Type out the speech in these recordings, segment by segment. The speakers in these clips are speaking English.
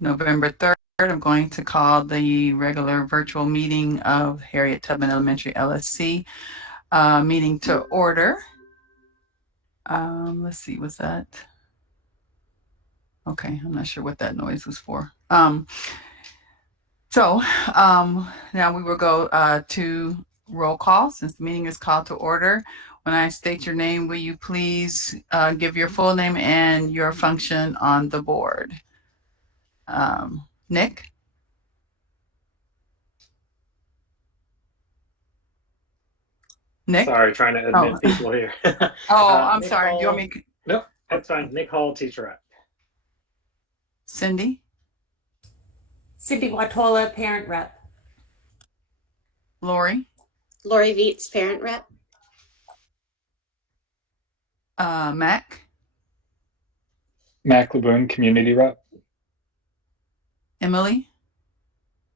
November 3rd. I'm going to call the regular virtual meeting of Harriet Tubman Elementary LSC meeting to order. Let's see, was that? Okay, I'm not sure what that noise was for. So now we will go to roll call since the meeting is called to order. When I state your name, will you please give your full name and your function on the board? Nick? Nick? Sorry, trying to Oh, admit people here. oh, I'm Nick sorry. Do you want Hall. me to? Nope, that's fine. Nick Hall, teacher rep. Cindy? Cindy Watola, parent rep. Lori? Lori Viets, parent rep. Mac? Mac Laboon, community rep. Emily?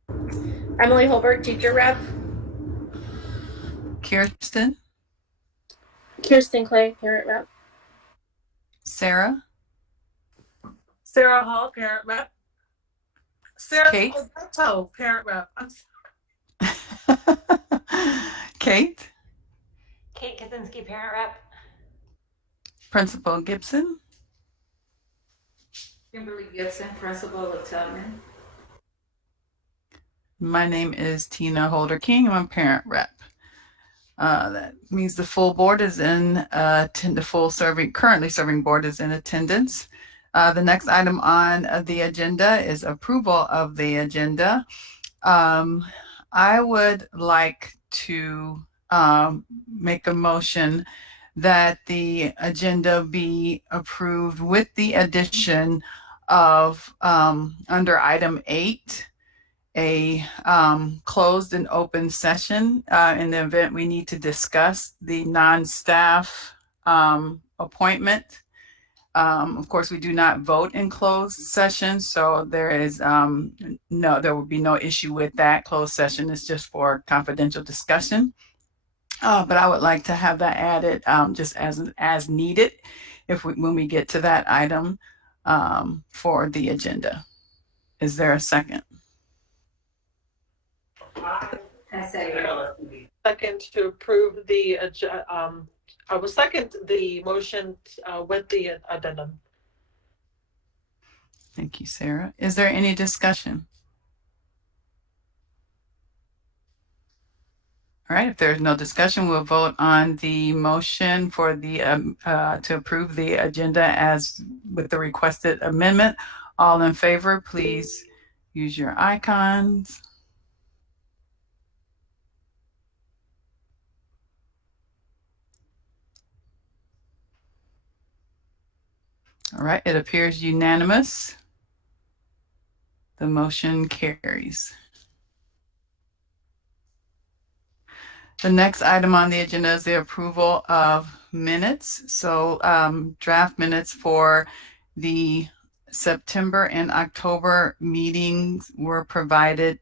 Emily Holbert, teacher rep. Kirsten? Kirsten Clay, parent rep. Sarah? Sarah Hall, parent rep. Sarah Kate? Alberto, parent rep. I'm sorry. Kate? Kate Kaczynski, parent rep. Principal Gibson? Kimberly Gibson, principal of Tubman. My name is Tina Holder King. I'm a parent rep. That means the full board is in the full serving, currently serving board is in attendance. The next item on the agenda is approval of the agenda. I would like to make a motion that the agenda be approved with the addition of under item 8, a closed and open session in the event we need to discuss the non-staff appointment. Of course, we do not vote in closed session, so there is there will be no issue with that. Closed session is just for confidential discussion. But I would like to have that added just as needed when we get to that item for the agenda. Is there a second? I say Second to approve the, I will second the motion with the addendum. Thank you, Sarah. Is there any discussion? All right, if there's no discussion, we'll vote on the motion for the to approve the agenda as with the requested amendment. All in favor, please use your icons. All right, it appears unanimous. The motion carries. The next item on the agenda is the approval of minutes. So draft minutes for the September and October meetings were provided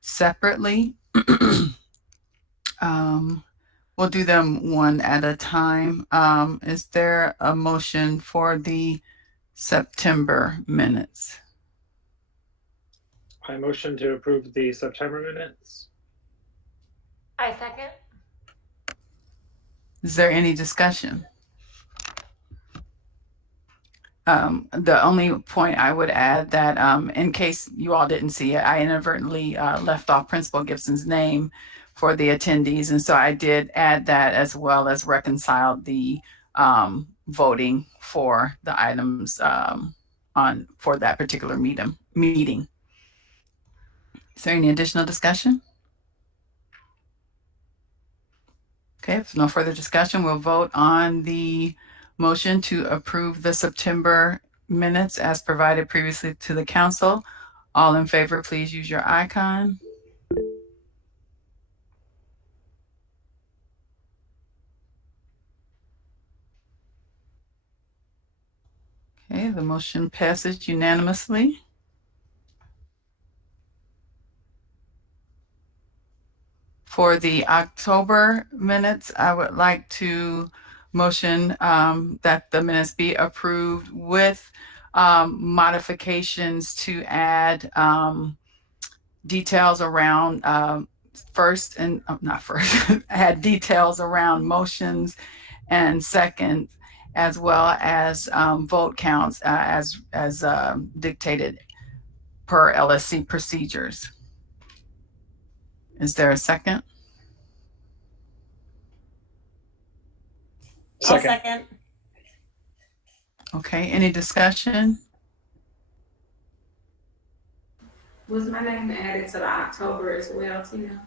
separately. We'll do them one at a time. Is there a motion for the September minutes? I motion to approve the September minutes. I second. Is there any discussion? The only point I would add that in case you all didn't see it, I inadvertently left off Principal Gibson's name for the attendees. And so I did add that as well as reconciled the voting for the items for that particular meeting. Is there any additional discussion? Okay, if no further discussion, we'll vote on the motion to approve the September minutes as provided previously to the council. All in favor, please use your icon. Okay, the motion passes unanimously. For the October minutes, I would like to motion that the minutes be approved with modifications to add details around first and not first, add details around motions and second, as well as vote counts as dictated per LSC procedures. Is there a second? I'll Second. second. Okay, any discussion? Was my name added to the October as well, Tina?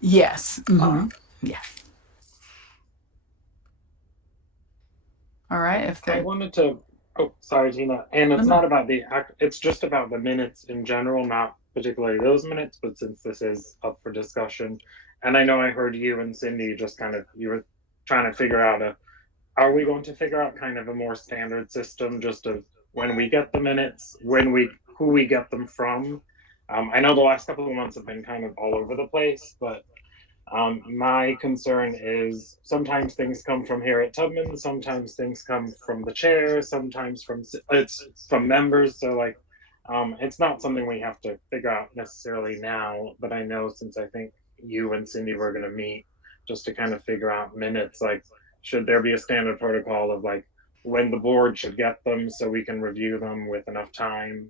Yes. Yeah. All right. If I there, wanted to, oh, sorry, Tina. And it's No, no. not about the act, it's just about the minutes in general, not particularly those minutes, but since this is up for discussion. And I know I heard you and Cindy just kind of, you were trying to figure out are we going to figure out kind of a more standard system just of when we get the minutes, who we get them from? I know the last couple of months have been kind of all over the place, but my concern is sometimes things come from here at Tubman, sometimes things come from the chair, sometimes it's from members. So like, it's not something we have to figure out necessarily now, but I know since I think you and Cindy were going to meet just to kind of figure out minutes, like should there be a standard protocol of like when the board should get them so we can review them with enough time,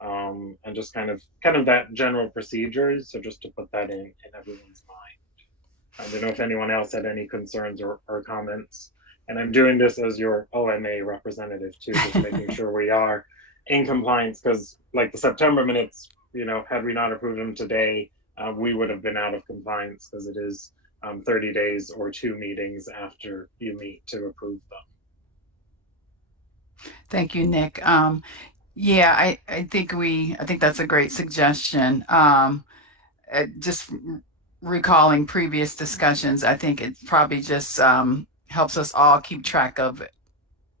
and just kind of that general procedures. So just to put that in everyone's mind. I don't know if anyone else had any concerns or comments. And I'm doing this as your OMA representative too, just making sure we are in compliance, because like the September minutes, had we not approved them today, we would have been out of compliance because it is 30 days or 2 meetings after you meet to approve them. Thank you, Nick. Yeah, I think that's a great suggestion. Just recalling previous discussions, I think it probably just helps us all keep track of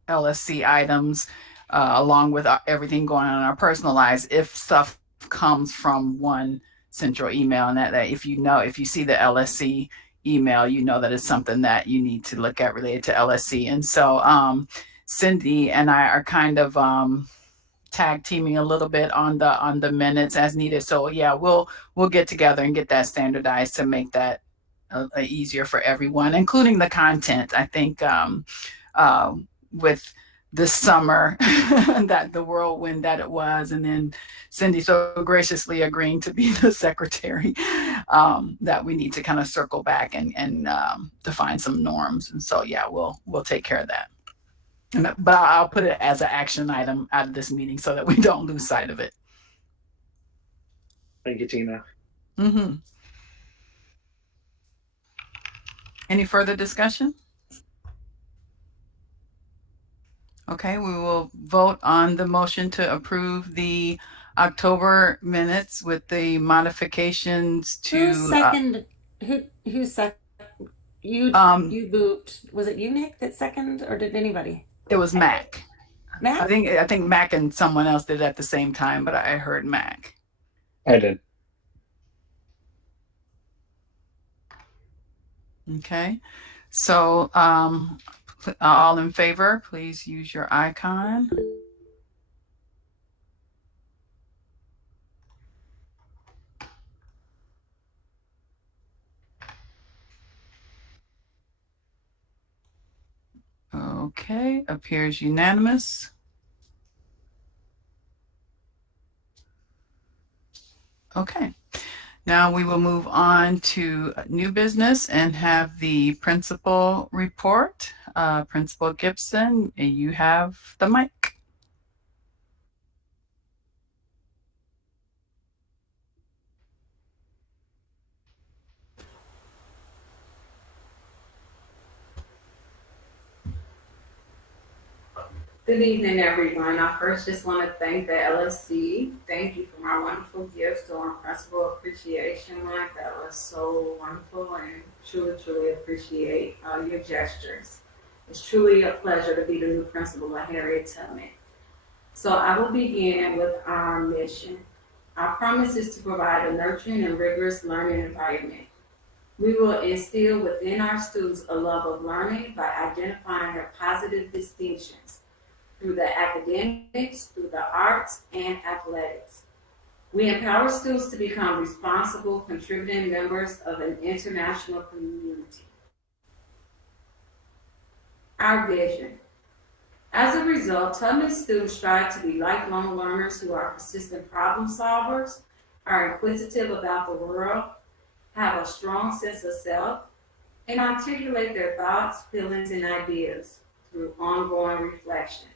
LSC items, along with everything going on in our personal lives. If stuff comes from one central email, and that if you see the LSC email, you know that it's something that you need to look at related to LSC. And so Cindy and I are kind of tag teaming a little bit on the minutes as needed. So yeah, we'll get together and get that standardized to make that easier for everyone, including the content. I think with this summer that the whirlwind that it was, and then Cindy so graciously agreeing to be the secretary, that we need to kind of circle back and define some norms. And so yeah, we'll take care of that. But I'll put it as an action item out of this meeting so that we don't lose sight of it. Thank you, Tina. Mm-hmm. Any further discussion? Okay, we will vote on the motion to approve the October minutes with the modifications to. Who second? Who second? You moved. Was it you, Nick, that second, or did anybody? It was Mac. Matt? I think Mac and someone else did it at the same time, but I heard Mac. I did. Okay, so all in favor, please use your icon. Okay, appears unanimous. Okay, now we will move on to new business and have the principal report. Principal Gibson, you have the mic. Good evening, everyone. I first just want to thank the LSC. Thank you for my wonderful gifts during Principal Appreciation Month. That was so wonderful, and truly appreciate your gestures. It's truly a pleasure to be the new principal at Harriet Tubman. So I will begin with our mission. Our promise is to provide a nurturing and rigorous learning environment. We will instill within our students a love of learning by identifying their positive distinctions. through the academics, through the arts, and athletics. We empower students to become responsible, contributing members of an international community. Our vision. As a result, Tubman students strive to be lifelong learners who are persistent problem solvers, are inquisitive about the world, have a strong sense of self, and articulate their thoughts, feelings, and ideas through ongoing reflection.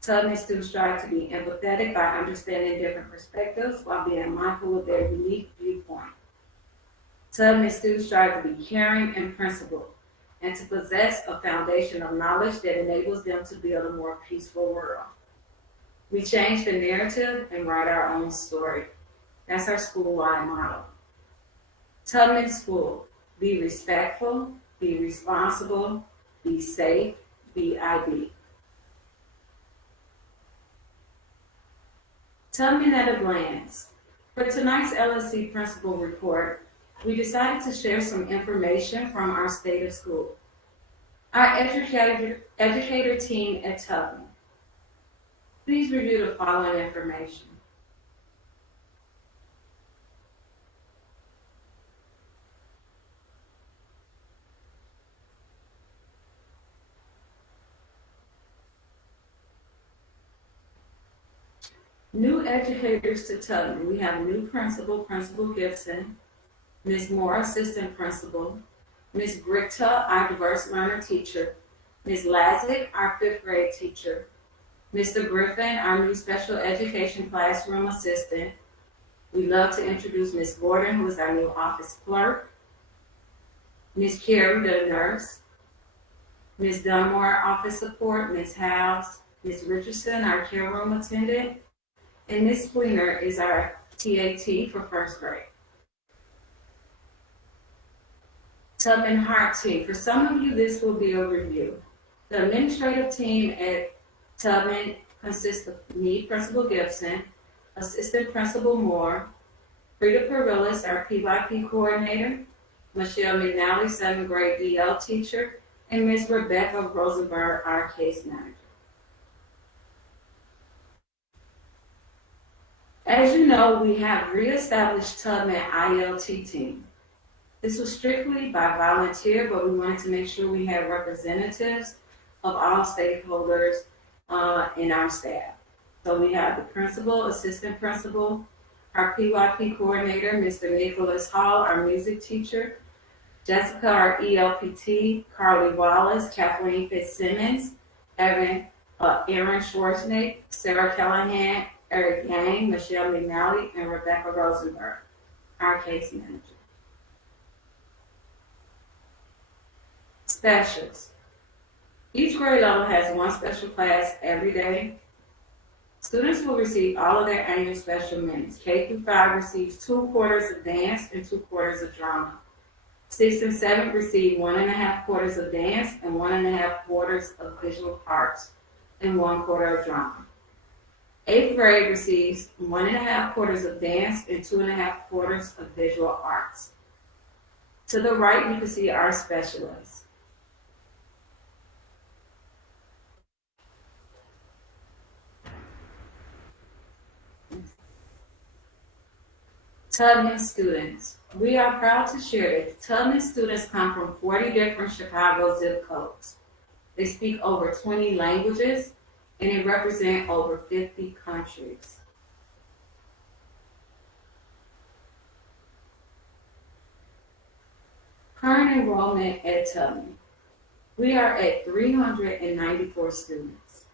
Tubman students strive to be empathetic by understanding different perspectives while being mindful of their unique viewpoint. Tubman students strive to be caring and principled, and to possess a foundation of knowledge that enables them to build a more peaceful world. We change the narrative and write our own story. That's our school-wide motto. Tubman School, be respectful, be responsible, be safe, be IB. Tubman at a glance. For tonight's LSC principal report, we decided to share some information from our state of school. Our educator team at Tubman. Please review the following information. New educators to Tubman. We have a new principal, Principal Gibson, Ms. Moore, assistant principal, Ms. Britta, our diverse learner teacher, Ms. Lazick, our 5th grade teacher, Mr. Griffin, our new special education classroom assistant. We'd love to introduce Ms. Gordon, who is our new office clerk, Ms. Carey, the nurse, Ms. Dunmore, office support, Ms. House, Ms. Richardson, our care room attendant, and Ms. Fleener is our TAT for 1st grade. Tubman Heart Team. For some of you, this will be a review. The administrative team at Tubman consists of me, Principal Gibson, Assistant Principal Moore, Frida Perillis, our PYP coordinator, Michelle McNally, 7th grade DL teacher, and Ms. Rebecca Rosenberg, our case manager. As you know, we have reestablished Tubman ILT team. This was strictly by volunteer, but we wanted to make sure we had representatives of all stakeholders in our staff. So we have the principal, assistant principal, our PYP coordinator, Mr. Nicholas Hall, our music teacher, Jessica, our ELPT, Carly Wallace, Kathleen Fitzsimmons, Aaron Schwarzenegger, Sarah Callahan, Eric Yang, Michelle McNally, and Rebecca Rosenberg, our case manager. Specials. Each grade level has one special class every day. Students will receive all of their annual special minutes. K through 5 receives 2 quarters of dance and 2 quarters of drama. 6th and 7th receive 1.5 quarters of dance and 1.5 quarters of visual arts and 1 quarter of drama. 8th grade receives 1.5 quarters of dance and 2.5 quarters of visual arts. To the right, you can see our specialists. Tubman students. We are proud to share that Tubman students come from 40 different Chicago zip codes. They speak over 20 languages, and they represent over 50 countries. Current enrollment at Tubman. We are at 394 students.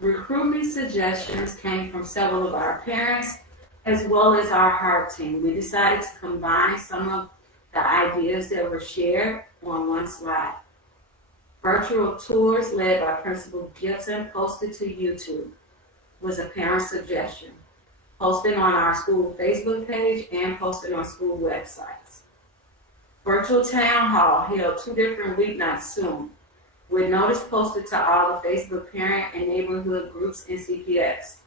Recruitment suggestions came from several of our parents as well as our heart team. We decided to combine some of the ideas that were shared on one slide. Virtual tours led by Principal Gibson posted to YouTube was a parent suggestion. Posted on our school Facebook page and posted on school websites. Virtual town hall held 2 different weeknights soon, with notice posted to all the Facebook parent and neighborhood groups and CPS.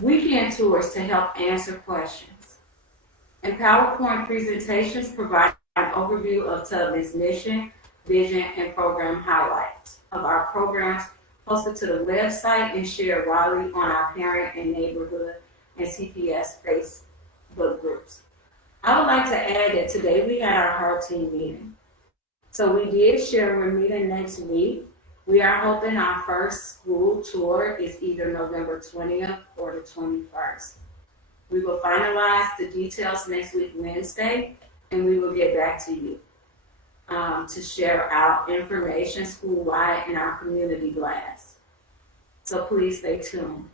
Weekend tours to help answer questions. And PowerPoint presentations provide an overview of Tubman's mission, vision, and program highlights of our programs posted to the website and shared widely on our parent and neighborhood and CPS Facebook groups. I would like to add that today we had our heart team meeting. So we did share we're meeting next week. We are hoping our first school tour is either November 20th or the 21st. We will finalize the details next week, Wednesday, and we will get back to you to share our information school-wide in our community blast. So please stay tuned.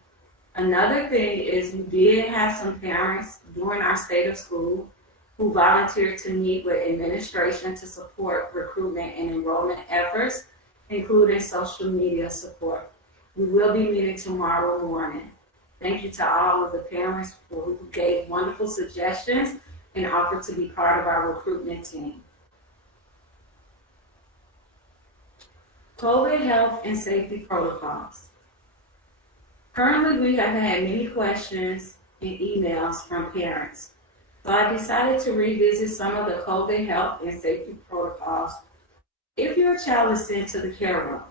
Another thing is we did have some parents during our state of school who volunteered to meet with administration to support recruitment and enrollment efforts, including social media support. We will be meeting tomorrow morning. Thank you to all of the parents who gave wonderful suggestions and offered to be part of our recruitment team. COVID health and safety protocols. Currently, we have had many questions and emails from parents. So I decided to revisit some of the COVID health and safety protocols. If your child is sent to the care room,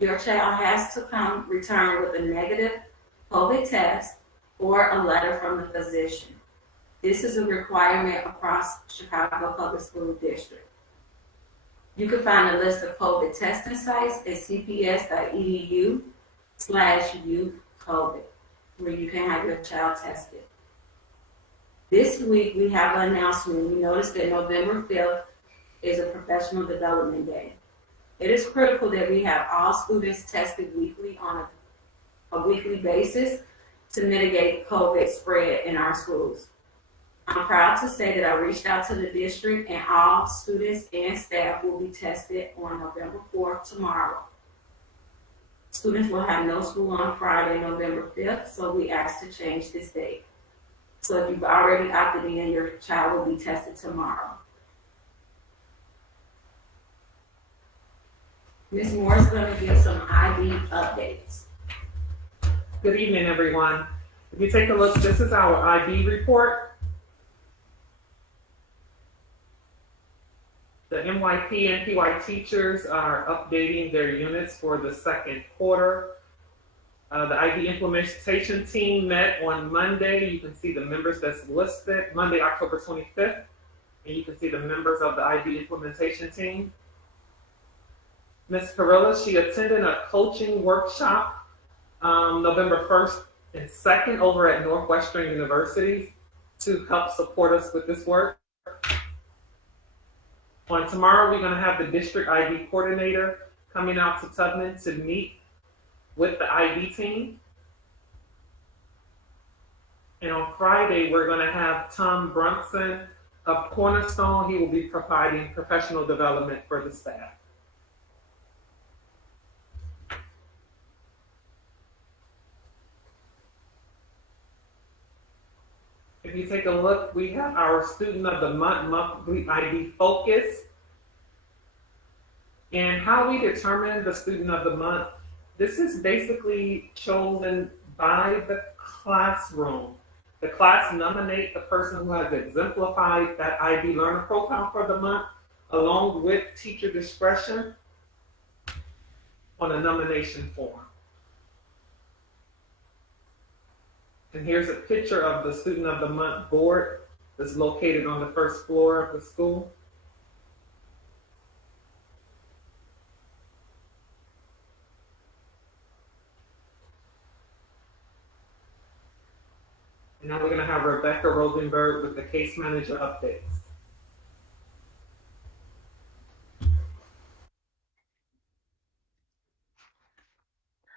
your child has to return with a negative COVID test or a letter from the physician. This is a requirement across Chicago Public School District. You can find a list of COVID testing sites at cps.edu/youth-COVID, where you can have your child tested. This week, we have an announcement. We noticed that November 5th is a professional development day. It is critical that we have all students tested weekly on a weekly basis to mitigate COVID spread in our schools. I'm proud to say that I reached out to the district and all students and staff will be tested on November 4th, tomorrow. Students will have no school on Friday, November 5th, so we asked to change this date. So if you've already opted in, your child will be tested tomorrow. Ms. Moore is going to give some ID updates. Good evening, everyone. If you take a look, this is our IB report. The MYP and PY teachers are updating their units for the second quarter. The IB implementation team met on Monday. You can see the members that's listed, Monday, October 25th, and you can see the members of the IB implementation team. Ms. Perilla, she attended a coaching workshop November 1st and 2nd over at Northwestern University to help support us with this work. On tomorrow, we're going to have the district IB coordinator coming out to Tubman to meet with the IB team. And on Friday, we're going to have Tom Brunson of Cornerstone. He will be providing professional development for the staff. If you take a look, we have our Student of the Month monthly IB focus. And how we determine the Student of the Month, this is basically chosen by the classroom. The class nominates the person who has exemplified that IB learner profile for the month, along with teacher discretion on a nomination form. And here's a picture of the Student of the Month board that's located on the first floor of the school. And now we're going to have Rebecca Rosenberg with the case manager updates.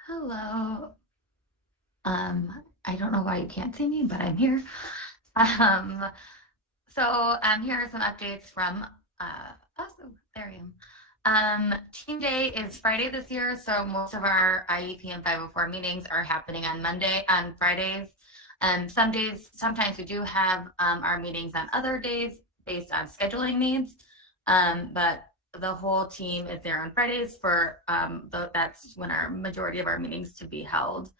Hello. I don't know why you can't see me, but I'm here. So here are some updates from there I am. Team Day is Friday this year, so most of our IEP and 504 meetings are happening on Fridays. Some days, sometimes we do have our meetings on other days based on scheduling needs, but the whole team is there on Fridays for that's when our majority of our meetings to be held.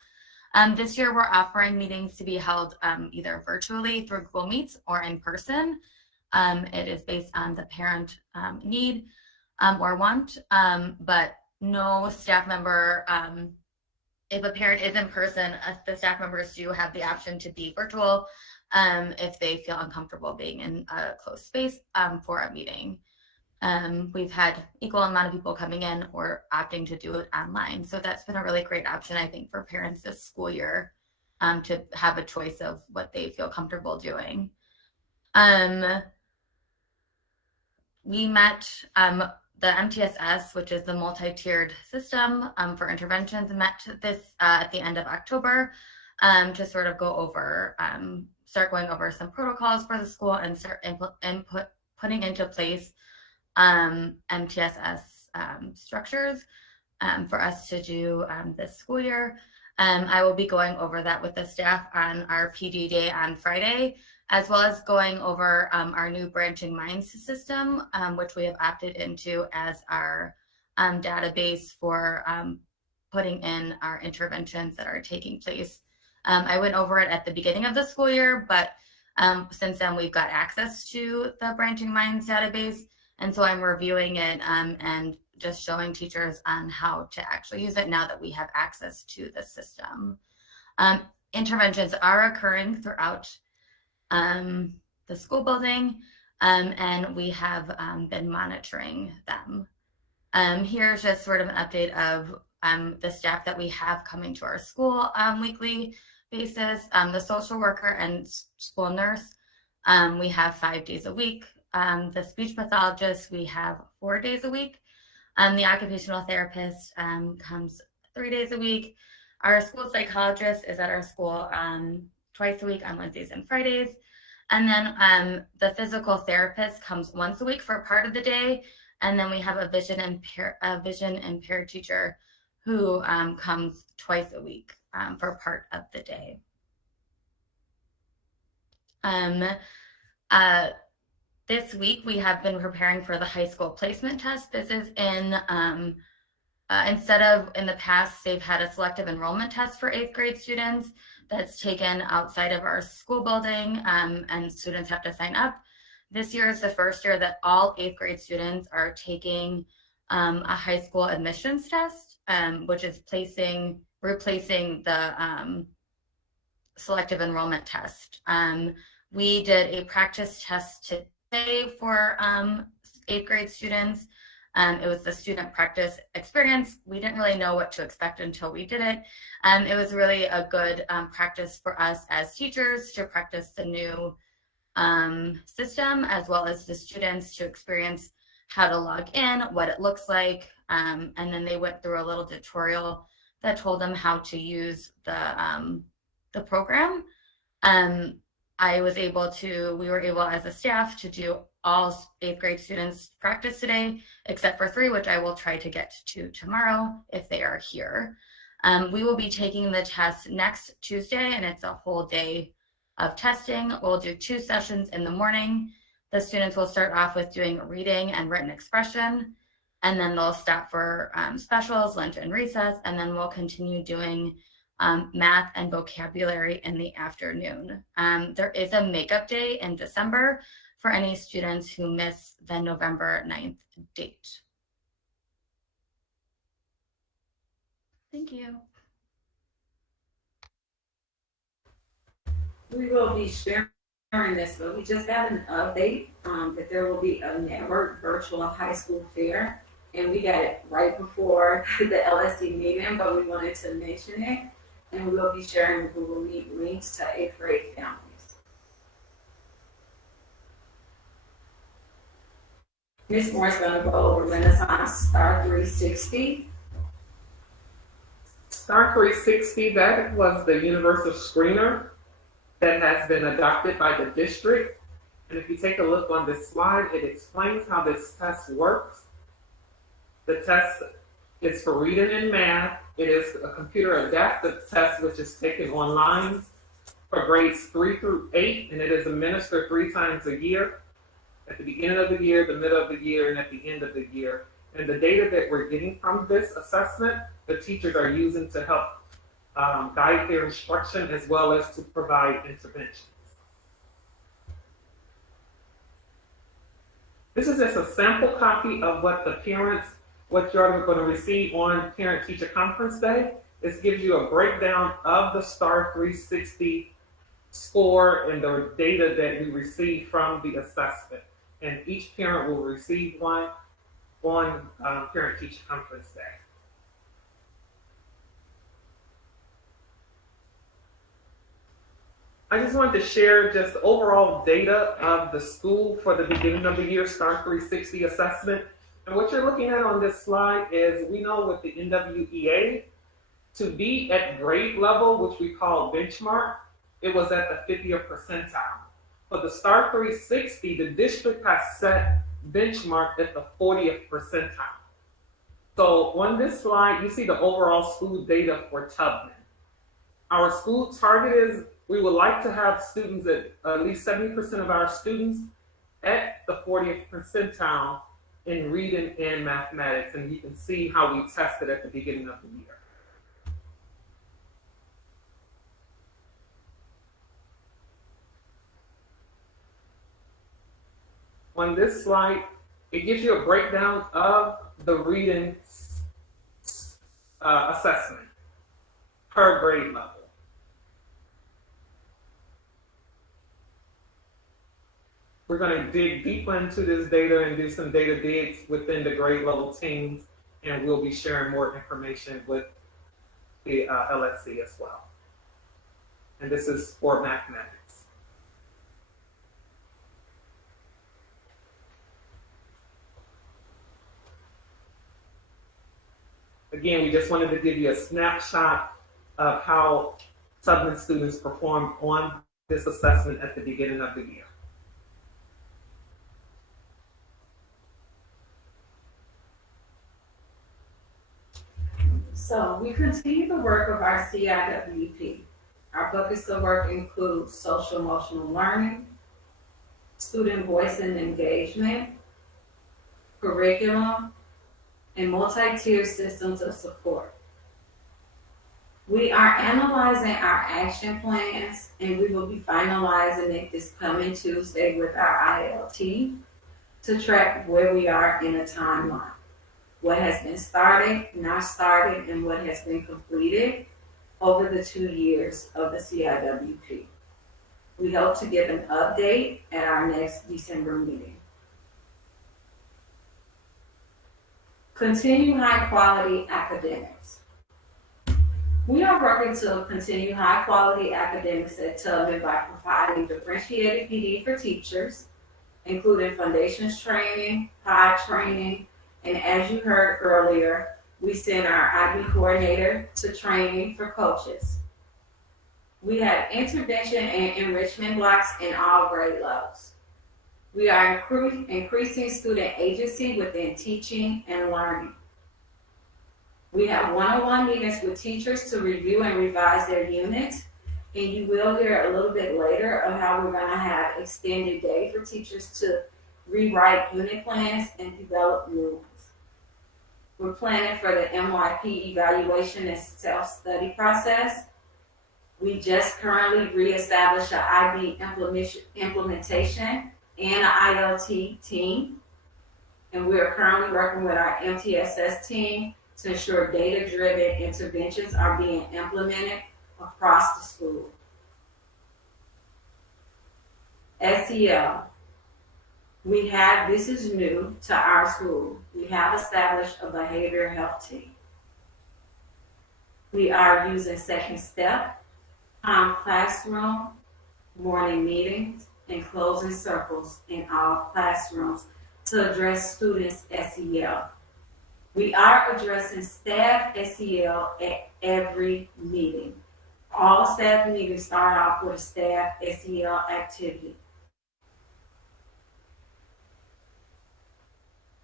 This year, we're offering meetings to be held either virtually through Google Meets or in person. It is based on the parent need or want, but no staff member, if a parent is in person, the staff members do have the option to be virtual if they feel uncomfortable being in a closed space for a meeting. We've had equal amount of people coming in or opting to do it online. So that's been a really great option, I think, for parents this school year to have a choice of what they feel comfortable doing. We met the MTSS, which is the multi-tiered system for interventions, met this at the end of October to sort of go over, start going over some protocols for the school and start putting into place MTSS structures for us to do this school year. I will be going over that with the staff on our PD day on Friday, as well as going over our new branching minds system, which we have opted into as our database for putting in our interventions that are taking place. I went over it at the beginning of the school year, but since then we've got access to the branching minds database. And so I'm reviewing it and just showing teachers on how to actually use it now that we have access to the system. Interventions are occurring throughout the school building, and we have been monitoring them. Here's just sort of an update of the staff that we have coming to our school on a weekly basis. The social worker and school nurse, we have 5 days a week. The speech pathologist, we have 4 days a week. The occupational therapist comes 3 days a week. Our school psychologist is at our school twice a week on Wednesdays and Fridays. And then the physical therapist comes once a week for part of the day. And then we have a vision impaired teacher who comes twice a week for part of the day. This week, we have been preparing for the high school placement test. This is in, instead of in the past, they've had a selective enrollment test for 8th grade students that's taken outside of our school building, and students have to sign up. This year is the first year that all 8th grade students are taking a high school admissions test, which is replacing the selective enrollment test. We did a practice test today for 8th grade students. It was the student practice experience. We didn't really know what to expect until we did it. It was really a good practice for us as teachers to practice the new system, as well as the students to experience how to log in, what it looks like. And then they went through a little tutorial that told them how to use the program. We were able as a staff to do all 8th grade students practice today, except for 3, which I will try to get to tomorrow if they are here. We will be taking the test next Tuesday, and it's a whole day of testing. We'll do 2 sessions in the morning. The students will start off with doing reading and written expression, and then they'll stop for specials, lunch and recess, and then we'll continue doing math and vocabulary in the afternoon. There is a makeup day in December for any students who miss the November 9th date. Thank you. We will be sharing this, but we just got an update that there will be a network virtual high school fair. And we got it right before the LSC meeting, but we wanted to mention it. And we will be sharing Google Meet links to 8th grade families. Ms. Moore is going to go over Renaissance Star 360. Star 360, that was the universal screener that has been adopted by the district. And if you take a look on this slide, it explains how this test works. The test is for reading and math. It is a computer adaptive test, which is taken online for grades 3 through 8, and it is administered 3 times a year, at the beginning of the year, the middle of the year, and at the end of the year. And the data that we're getting from this assessment, the teachers are using to help guide their instruction as well as to provide interventions. This is just a sample copy of what you're going to receive on Parent-Teacher Conference Day. This gives you a breakdown of the STAR 360 score and the data that we receive from the assessment. And each parent will receive one on Parent-Teacher Conference Day. I just wanted to share just the overall data of the school for the beginning of the year STAR 360 assessment. And what you're looking at on this slide is we know with the NWEA, to be at grade level, which we call benchmark, it was at the 50th percentile. For the STAR 360, the district has set benchmark at the 40th percentile. So on this slide, you see the overall school data for Tubman. Our school target is we would like to have students at least 70% of our students at the 40th percentile in reading and mathematics. And you can see how we tested at the beginning of the year. On this slide, it gives you a breakdown of the reading assessment per grade level. We're going to dig deeper into this data and do some data digs within the grade level teams, and we'll be sharing more information with the LSC as well. And this is for mathematics. Again, we just wanted to give you a snapshot of how Tubman students performed on this assessment at the beginning of the year. So we continue the work of our CIWP. Our buckets of work include social emotional learning, student voice and engagement, curriculum, and multi-tier systems of support. We are analyzing our action plans, and we will be finalizing it this coming Tuesday with our ILT to track where we are in a timeline, what has been started, not started, and what has been completed over the 2 years of the CIWP. We hope to give an update at our next December meeting. Continue high quality academics. We are working to continue high quality academics at Tubman by providing differentiated PD for teachers, including foundations training, POD training, and as you heard earlier, we send our IB coordinator to training for coaches. We have intervention and enrichment blocks in all grade levels. We are increasing student agency within teaching and learning. We have one-on-one meetings with teachers to review and revise their units, and you will hear a little bit later of how we're going to have extended day for teachers to rewrite unit plans and develop new ones. We're planning for the MYP evaluation and self-study process. We just currently reestablished an IB implementation and an ILT team. And we are currently working with our MTSS team to ensure data-driven interventions are being implemented across the school. SEL. This is new to our school. We have established a behavioral health team. We are using second step, classroom, morning meetings, and closing circles in all classrooms to address students' SEL. We are addressing staff SEL at every meeting. All staff meetings start off with a staff SEL activity.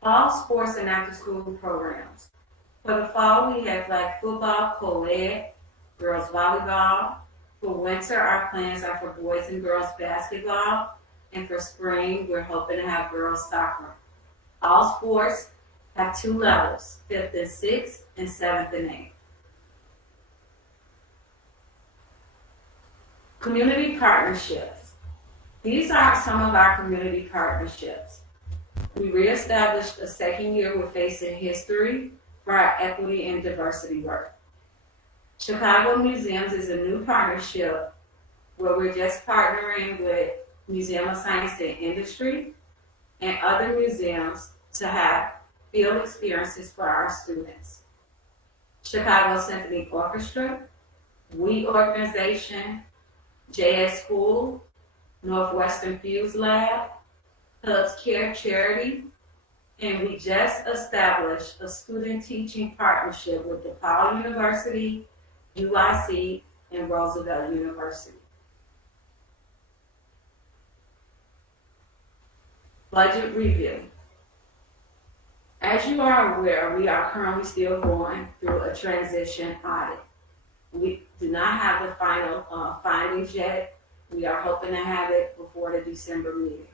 Fall sports and after-school programs. For the fall, we have flag football, co-ed, girls volleyball. For winter, our plans are for boys and girls basketball. And for spring, we're hoping to have girls soccer. All sports have 2 levels, 5th and 6th, and 7th and 8th. Community partnerships. These are some of our community partnerships. We reestablished a second year with Facing History for our equity and diversity work. Chicago Museums is a new partnership where we're just partnering with Museum of Science and Industry and other museums to have field experiences for our students. Chicago Symphony Orchestra, We Organization, JS School, Northwestern Fuse Lab, Hubs Care Charity, and we just established a student teaching partnership with DePaul University, UIC, and Roosevelt University. Budget review. As you are aware, we are currently still going through a transition audit. We do not have the final findings yet. We are hoping to have it before the December meeting.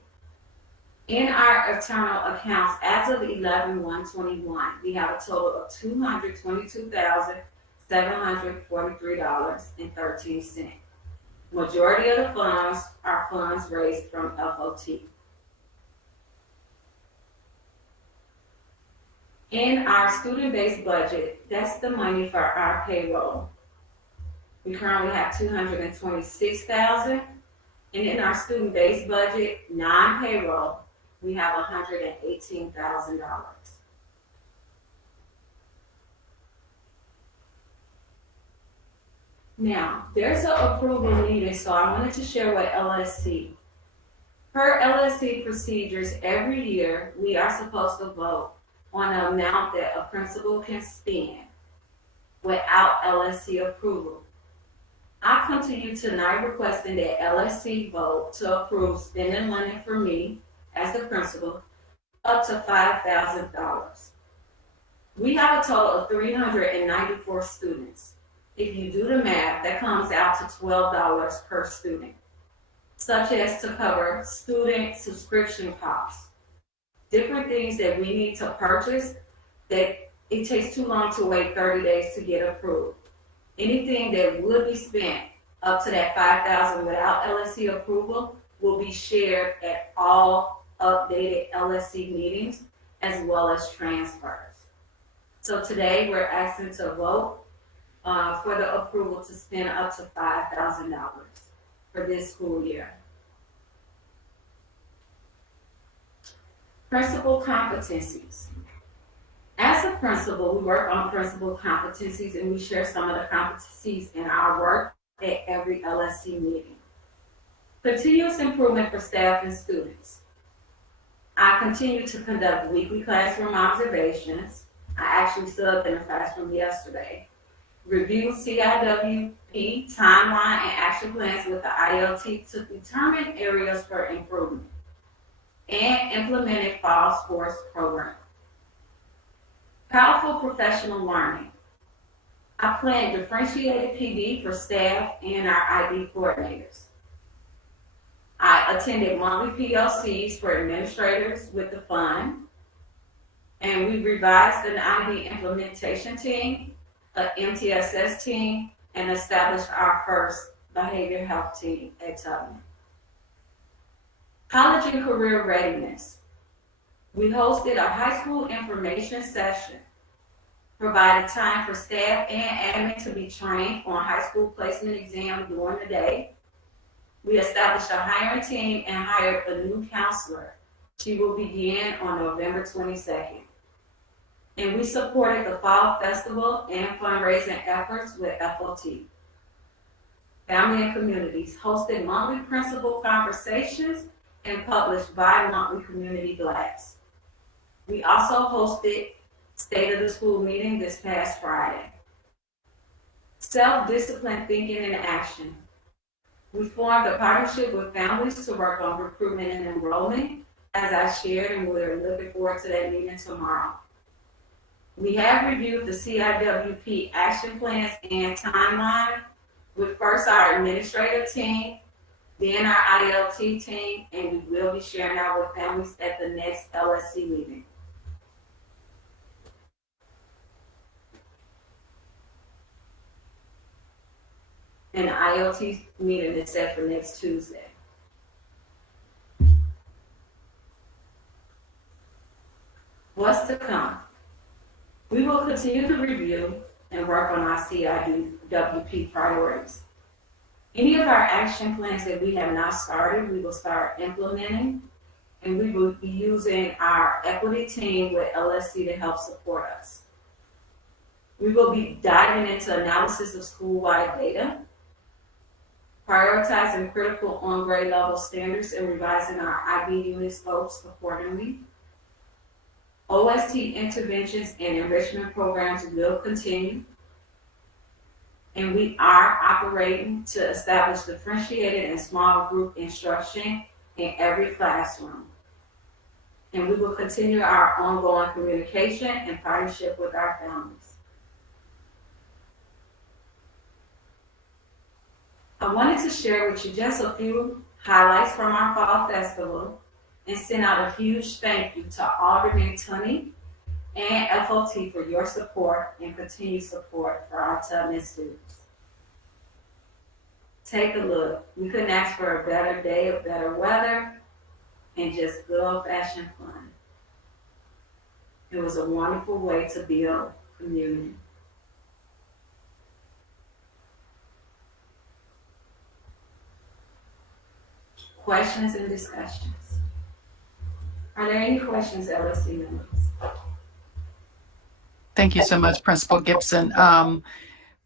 In our internal accounts, as of 11/1/21, we have a total of $222,743.13. Majority of the funds are funds raised from FOT. In our student-based budget, that's the money for our payroll. We currently have $226,000, and in our student-based budget, non-payroll, we have $118,000. Now, there's an approval needed, so I wanted to share with LSC. Per LSC procedures, every year we are supposed to vote on the amount that a principal can spend without LSC approval. I come to you tonight requesting that LSC vote to approve spending money for me as the principal up to $5,000. We have a total of 394 students. If you do the math, that comes out to $12 per student, such as to cover student subscription costs, different things that we need to purchase that it takes too long to wait 30 days to get approved. Anything that would be spent up to that $5,000 without LSC approval will be shared at all updated LSC meetings as well as transfers. So today we're asking to vote for the approval to spend up to $5,000 for this school year. Principal competencies. As a principal, we work on principal competencies and we share some of the competencies in our work at every LSC meeting. Continuous improvement for staff and students. I continue to conduct weekly classroom observations. I actually stood up in the classroom yesterday. Review CIWP timeline and action plans with the ILT to determine areas for improvement. And implemented fall sports program. Powerful professional learning. I plan differentiated PD for staff and our IB coordinators. I attended monthly PLCs for administrators with the fund. And we revised an IB implementation team, an MTSS team, and established our first behavioral health team at Tubman. College and career readiness. We hosted a high school information session, provided time for staff and admin to be trained on high school placement exam during the day. We established a hiring team and hired a new counselor. She will begin on November 22nd. And we supported the Fall Festival and fundraising efforts with FOT. Family and communities hosted monthly principal conversations and published bi-monthly community blasts. We also hosted State of the School meeting this past Friday. Self-discipline thinking and action. We formed a partnership with families to work on recruitment and enrollment, as I shared, and we're looking forward to that meeting tomorrow. We have reviewed the CIWP action plans and timeline with first our administrative team, then our ILT team, and we will be sharing that with families at the next LSC meeting. And the our LT meeting is set for next Tuesday. What's to come? We will continue to review and work on our CIWP priorities. Any of our action plans that we have not started, we will start implementing, and we will be using our equity team with LSC to help support us. We will be diving into analysis of school-wide data, prioritizing critical on-grade level standards and revising our IB unit scopes accordingly. OST interventions and enrichment programs will continue, and we are operating to establish differentiated and small group instruction in every classroom. And we will continue our ongoing communication and partnership with our families. I wanted to share with you just a few highlights from our fall festival and send out a huge thank you to Alderman Tunney and FOT for your support and continued support for our Tubman students. Take a look. We couldn't ask for a better day of better weather and just good old-fashioned fun. It was a wonderful way to build community. Questions and discussions. Are there any questions, LSC members? Thank you so much, Principal Gibson.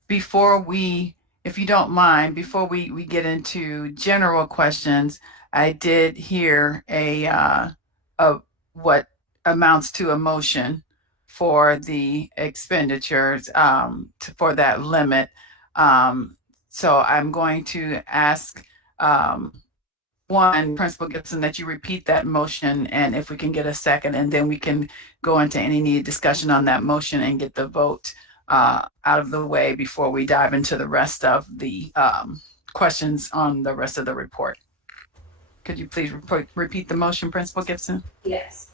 Before we, if you don't mind, before we get into general questions, I did hear a what amounts to a motion for the expenditures for that limit. So I'm going to ask one, Principal Gibson, that you repeat that motion, and if we can get a second, and then we can go into any needed discussion on that motion and get the vote out of the way before we dive into the rest of the questions on the rest of the report. Could you please repeat the motion, Principal Gibson? Yes.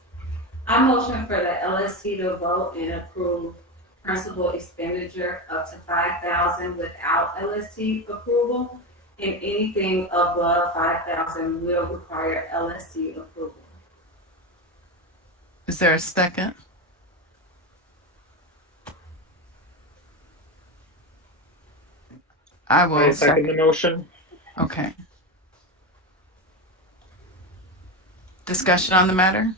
I motion for the LSC to vote and approve principal expenditure up to $5,000 without LSC approval, and anything above $5,000 will require LSC approval. Is there a second? I will second the motion. Okay. Discussion on the matter?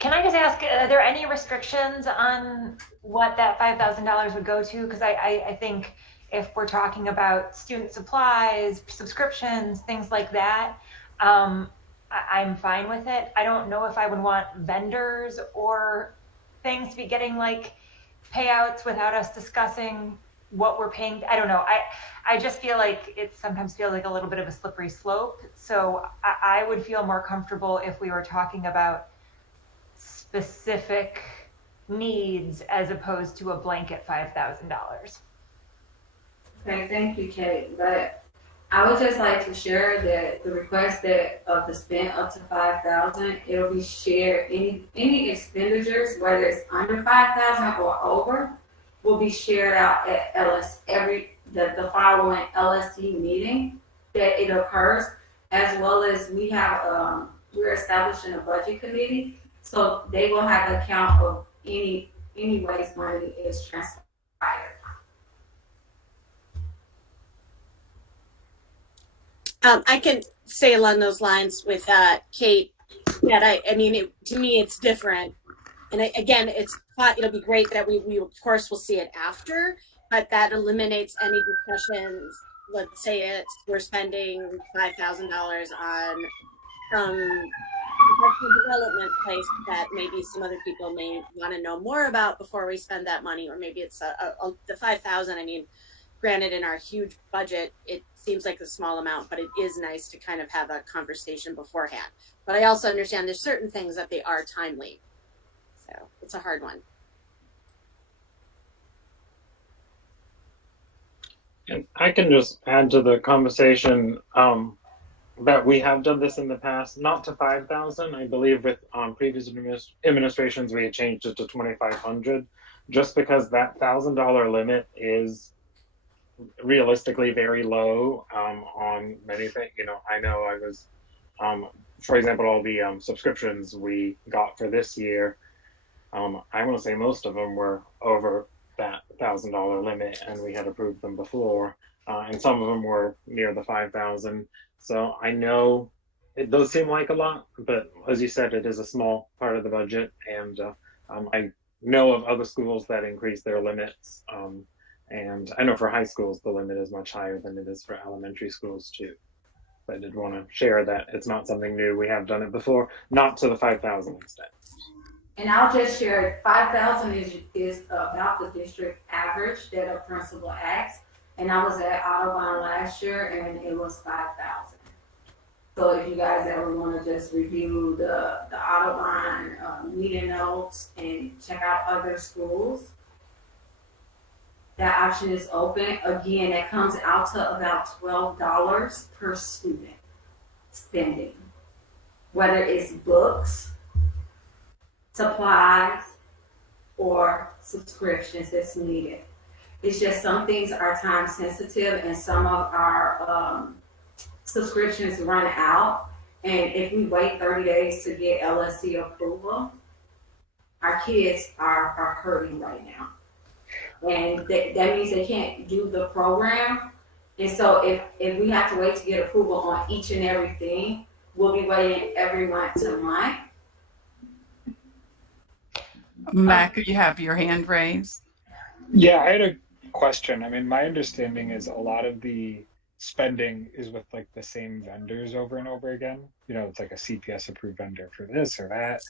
Can I just ask, are there any restrictions on what that $5,000 would go to? Because I think if we're talking about student supplies, subscriptions, things like that, I'm fine with it. I don't know if I would want vendors or things to be getting like payouts without us discussing what we're paying. I don't know. I just feel like it sometimes feels like a little bit of a slippery slope. So I would feel more comfortable if we were talking about specific needs as opposed to a blanket $5,000. Okay, thank you, Kate. But I would just like to share that the request that of the spend up to $5,000, it'll be shared. Any expenditures, whether it's under $5,000 or over, will be shared out at the following LSC meeting that it occurs, as well as we're establishing a budget committee, so they will have an account of any ways money is transpired. I can say along those lines with Kate that I mean, to me, it's different. And again, it'll be great that we of course will see it after, but that eliminates any discussions. Let's say we're spending $5,000 on professional development place that maybe some other people may want to know more about before we spend that money, or maybe it's the $5,000. I mean, granted, in our huge budget, it seems like a small amount, but it is nice to kind of have a conversation beforehand. But I also understand there's certain things that they are timely. So it's a hard one. And I can just add to the conversation that we have done this in the past, not to 5,000. I believe with previous administrations, we had changed it to 2,500, just because that $1,000 limit is realistically very low on many things. I know I was, for example, all the subscriptions we got for this year. I want to say most of them were over that $1,000 limit, and we had approved them before, and some of them were near the 5,000. So I know it does seem like a lot, but as you said, it is a small part of the budget, and I know of other schools that increase their limits, and I know for high schools the limit is much higher than it is for elementary schools too. I did want to share that it's not something new. We have done it before, not to the 5,000 extent. And I'll just share 5,000 is about the district average that a principal asks. And I was at Audubon last year and it was 5,000. So if you guys ever want to just review the Audubon meeting notes and check out other schools, that option is open. Again, that comes out to about $12 per student spending, whether it's books, supplies, or subscriptions that's needed. It's just some things are time sensitive and some of our subscriptions run out. And if we wait 30 days to get LSC approval, our kids are hurting right now. And that means they can't do the program. And so if we have to wait to get approval on each and everything, we'll be waiting every month to month. Mac, you have your hand raised. Yeah, I had a question. I mean, my understanding is a lot of the spending is with like the same vendors over and over again. It's like a CPS approved vendor for this or that.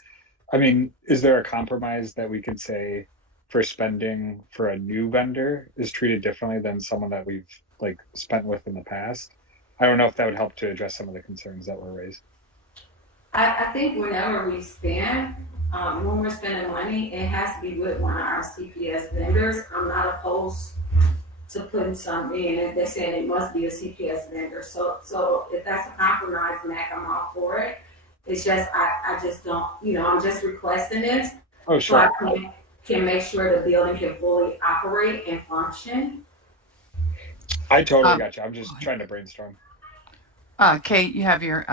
I mean, is there a compromise that we could say for spending for a new vendor is treated differently than someone that we've like spent with in the past? I don't know if that would help to address some of the concerns that were raised. I think whenever we spend, when we're spending money, it has to be with one of our CPS vendors. I'm not opposed to putting something in and they're saying it must be a CPS vendor. So if that's a compromise, Mac, I'm all for it. It's just, I just don't, I'm just requesting this. Oh, sure. So I can make sure the building can fully operate and function. I totally got you. I'm just trying to brainstorm. Kate, you have your,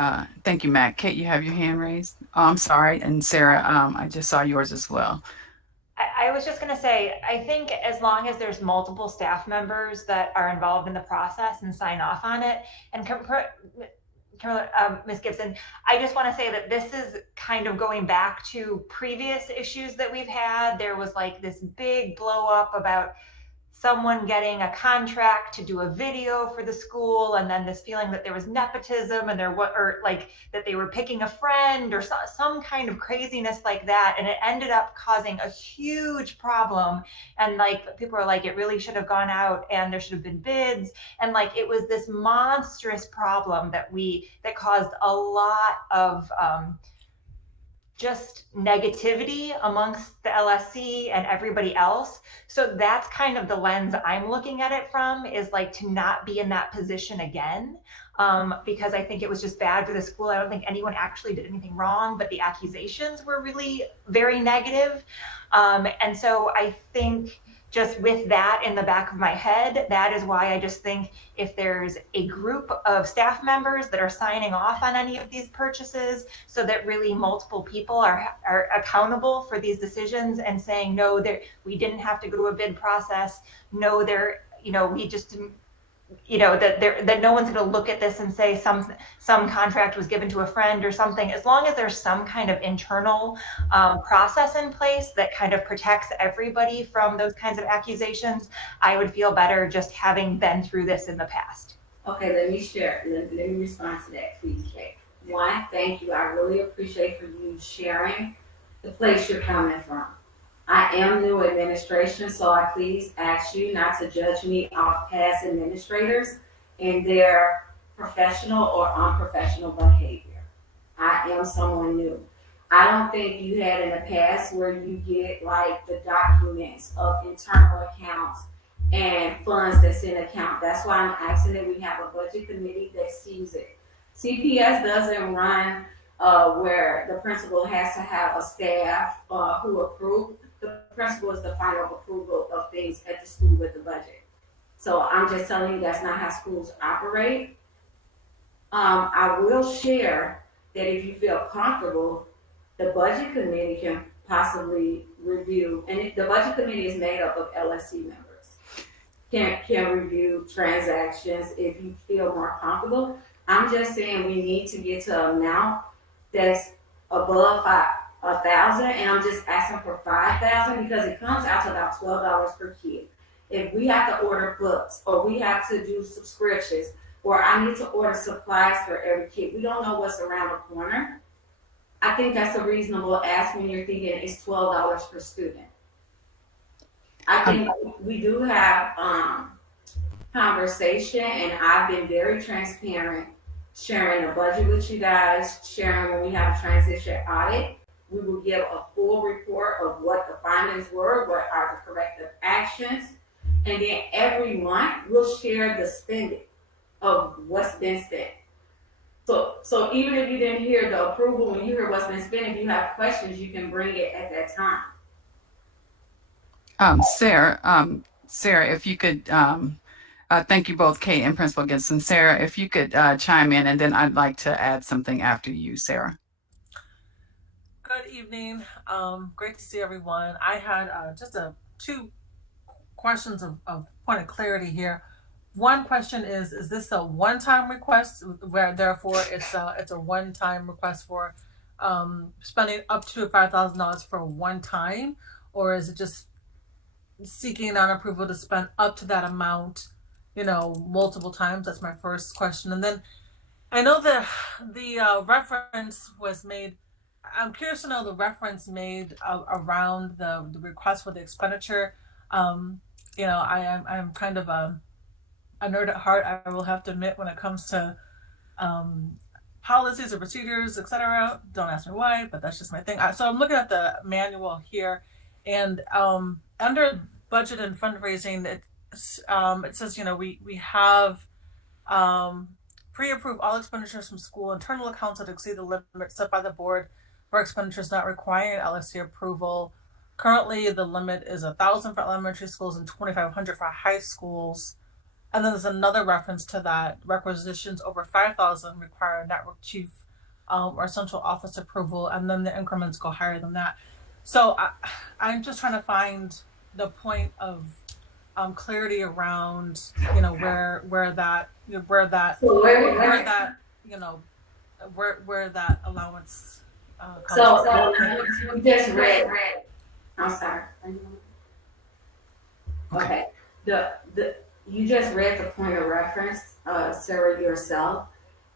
thank you, Mac. Kate, you have your hand raised. Oh, I'm sorry. And Sarah, I just saw yours as well. I was just going to say, I think as long as there's multiple staff members that are involved in the process and sign off on it, and Ms. Gibson, I just want to say that this is kind of going back to previous issues that we've had. There was like this big blow up about someone getting a contract to do a video for the school, and then this feeling that there was nepotism and that they were picking a friend or some kind of craziness like that, and it ended up causing a huge problem. And like people are like, it really should have gone out and there should have been bids, and like it was this monstrous problem that caused a lot of just negativity amongst the LSC and everybody else. So that's kind of the lens I'm looking at it from, is like to not be in that position again, because I think it was just bad for the school. I don't think anyone actually did anything wrong, but the accusations were really very negative. And so I think just with that in the back of my head, that is why I just think if there's a group of staff members that are signing off on any of these purchases, so that really multiple people are accountable for these decisions and saying, no, we didn't have to go to a bid process. No, we just didn't, that no one's going to look at this and say some contract was given to a friend or something. As long as there's some kind of internal process in place that kind of protects everybody from those kinds of accusations, I would feel better just having been through this in the past. Okay, let me share. Let me respond to that, please, Kate. One, thank you. I really appreciate for you sharing the place you're coming from. I am new administration, so I please ask you not to judge me off past administrators and their professional or unprofessional behavior. I am someone new. I don't think you had in the past where you get like the documents of internal accounts and funds that's in account. That's why I'm asking that we have a budget committee that sees it. CPS doesn't run where the principal has to have a staff who approve. The principal is the final approval of things at the school with the budget. So I'm just telling you that's not how schools operate. I will share that if you feel comfortable, the budget committee can possibly review, and the budget committee is made up of LSC members. Can review transactions if you feel more comfortable. I'm just saying we need to get to an amount that's above 1,000, and I'm just asking for 5,000 because it comes out to about $12 per kid. If we have to order books, or we have to do subscriptions, or I need to order supplies for every kid, we don't know what's around the corner. I think that's a reasonable ask when you're thinking it's $12 per student. I think we do have conversation, and I've been very transparent, sharing the budget with you guys, sharing when we have a transition audit. We will give a full report of what the findings were, what are the corrective actions, and then every month we'll share the spending of what's been spent. So even if you didn't hear the approval, when you hear what's been spent, if you have questions, you can bring it at that time. Sarah, if you could, thank you both, Kate and Principal Gibson. Sarah, if you could chime in, and then I'd like to add something after you, Sarah. Good evening. Great to see everyone. I had just two questions of point of clarity here. One question is this a one-time request where therefore it's a one-time request for spending up to $5,000 for one time, or is it just seeking on approval to spend up to that amount, multiple times? That's my first question. And then I know the reference was made. I'm curious to know the reference made around the request for the expenditure. I'm kind of a nerd at heart, I will have to admit, when it comes to policies or procedures, etc. Don't ask me why, but that's just my thing. So I'm looking at the manual here, and under budget and fundraising, it says, we have pre-approve all expenditures from school internal accounts that exceed the limit set by the board for expenditures not requiring LSC approval. Currently, the limit is 1,000 for elementary schools and 2,500 for high schools. And then there's another reference to that: requisitions over 5,000 require network chief or central office approval, and then the increments go higher than that. So I'm just trying to find the point of clarity around, where that allowance comes So you just read. I'm sorry. Okay. You just read the point of reference, Sarah, yourself.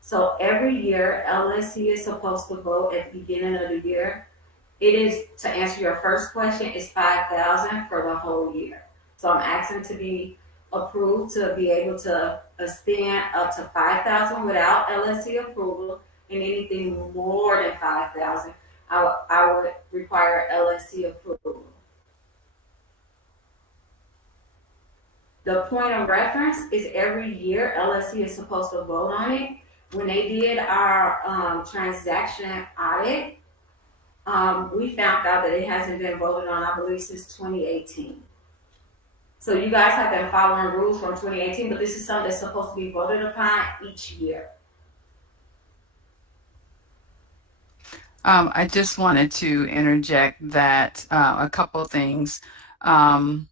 So every year, LSC is supposed to vote at the beginning of the year. It is, to answer your first question, it's 5,000 for the whole year. So I'm asking to be approved to be able to spend up to 5,000 without LSC approval, and anything more than 5,000, I would require LSC approval. The point of reference is every year LSC is supposed to vote on it. When they did our transaction audit, we found out that it hasn't been voted on, I believe, since 2018. So you guys have been following rules from 2018, but this is something that's supposed to be voted upon each year. I just wanted to interject that a couple of things. I'm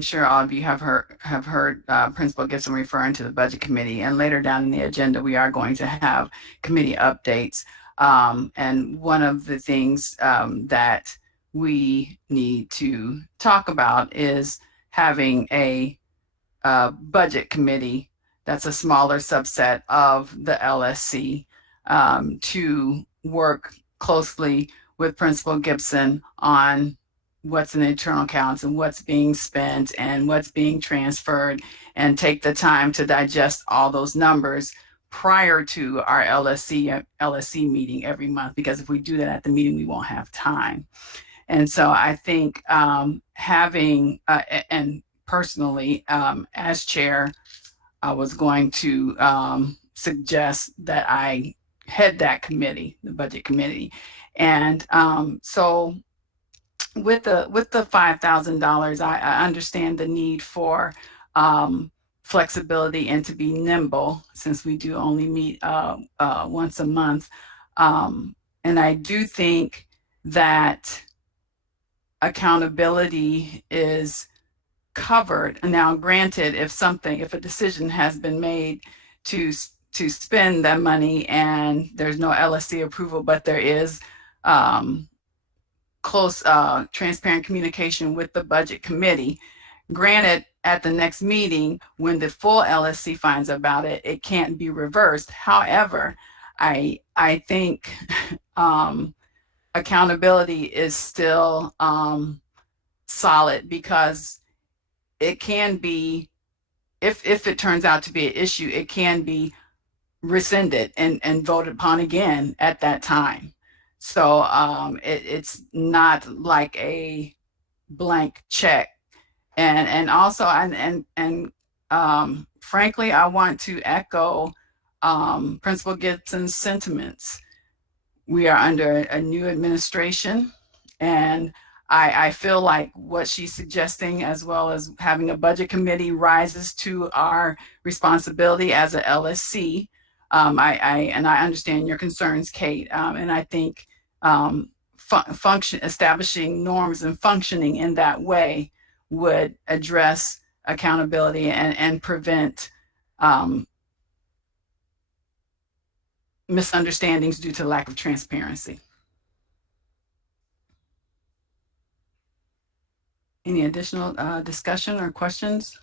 sure all of you have heard Principal Gibson referring to the Budget Committee, and later down in the agenda, we are going to have committee updates. And one of the things that we need to talk about is having a budget committee that's a smaller subset of the LSC to work closely with Principal Gibson on what's in the internal accounts and what's being spent and what's being transferred, and take the time to digest all those numbers prior to our LSC meeting every month, because if we do that at the meeting, we won't have time. And so I think having, and personally, as chair, I was going to suggest that I head that committee, the budget committee. And so with the $5,000, I understand the need for flexibility and to be nimble since we do only meet once a month. And I do think that accountability is covered. Now, granted, if a decision has been made to spend that money and there's no LSC approval, but there is close, transparent communication with the budget committee. Granted, at the next meeting, when the full LSC finds about it, it can't be reversed. However, I think accountability is still solid because it can be, if it turns out to be an issue, it can be rescinded and voted upon again at that time. So it's not like a blank check. And also, frankly, I want to echo Principal Gibson's sentiments. We are under a new administration, and I feel like what she's suggesting, as well as having a budget committee, rises to our responsibility as a LSC. I understand your concerns, Kate, and I think establishing norms and functioning in that way would address accountability and prevent misunderstandings due to lack of transparency. Any additional discussion or questions?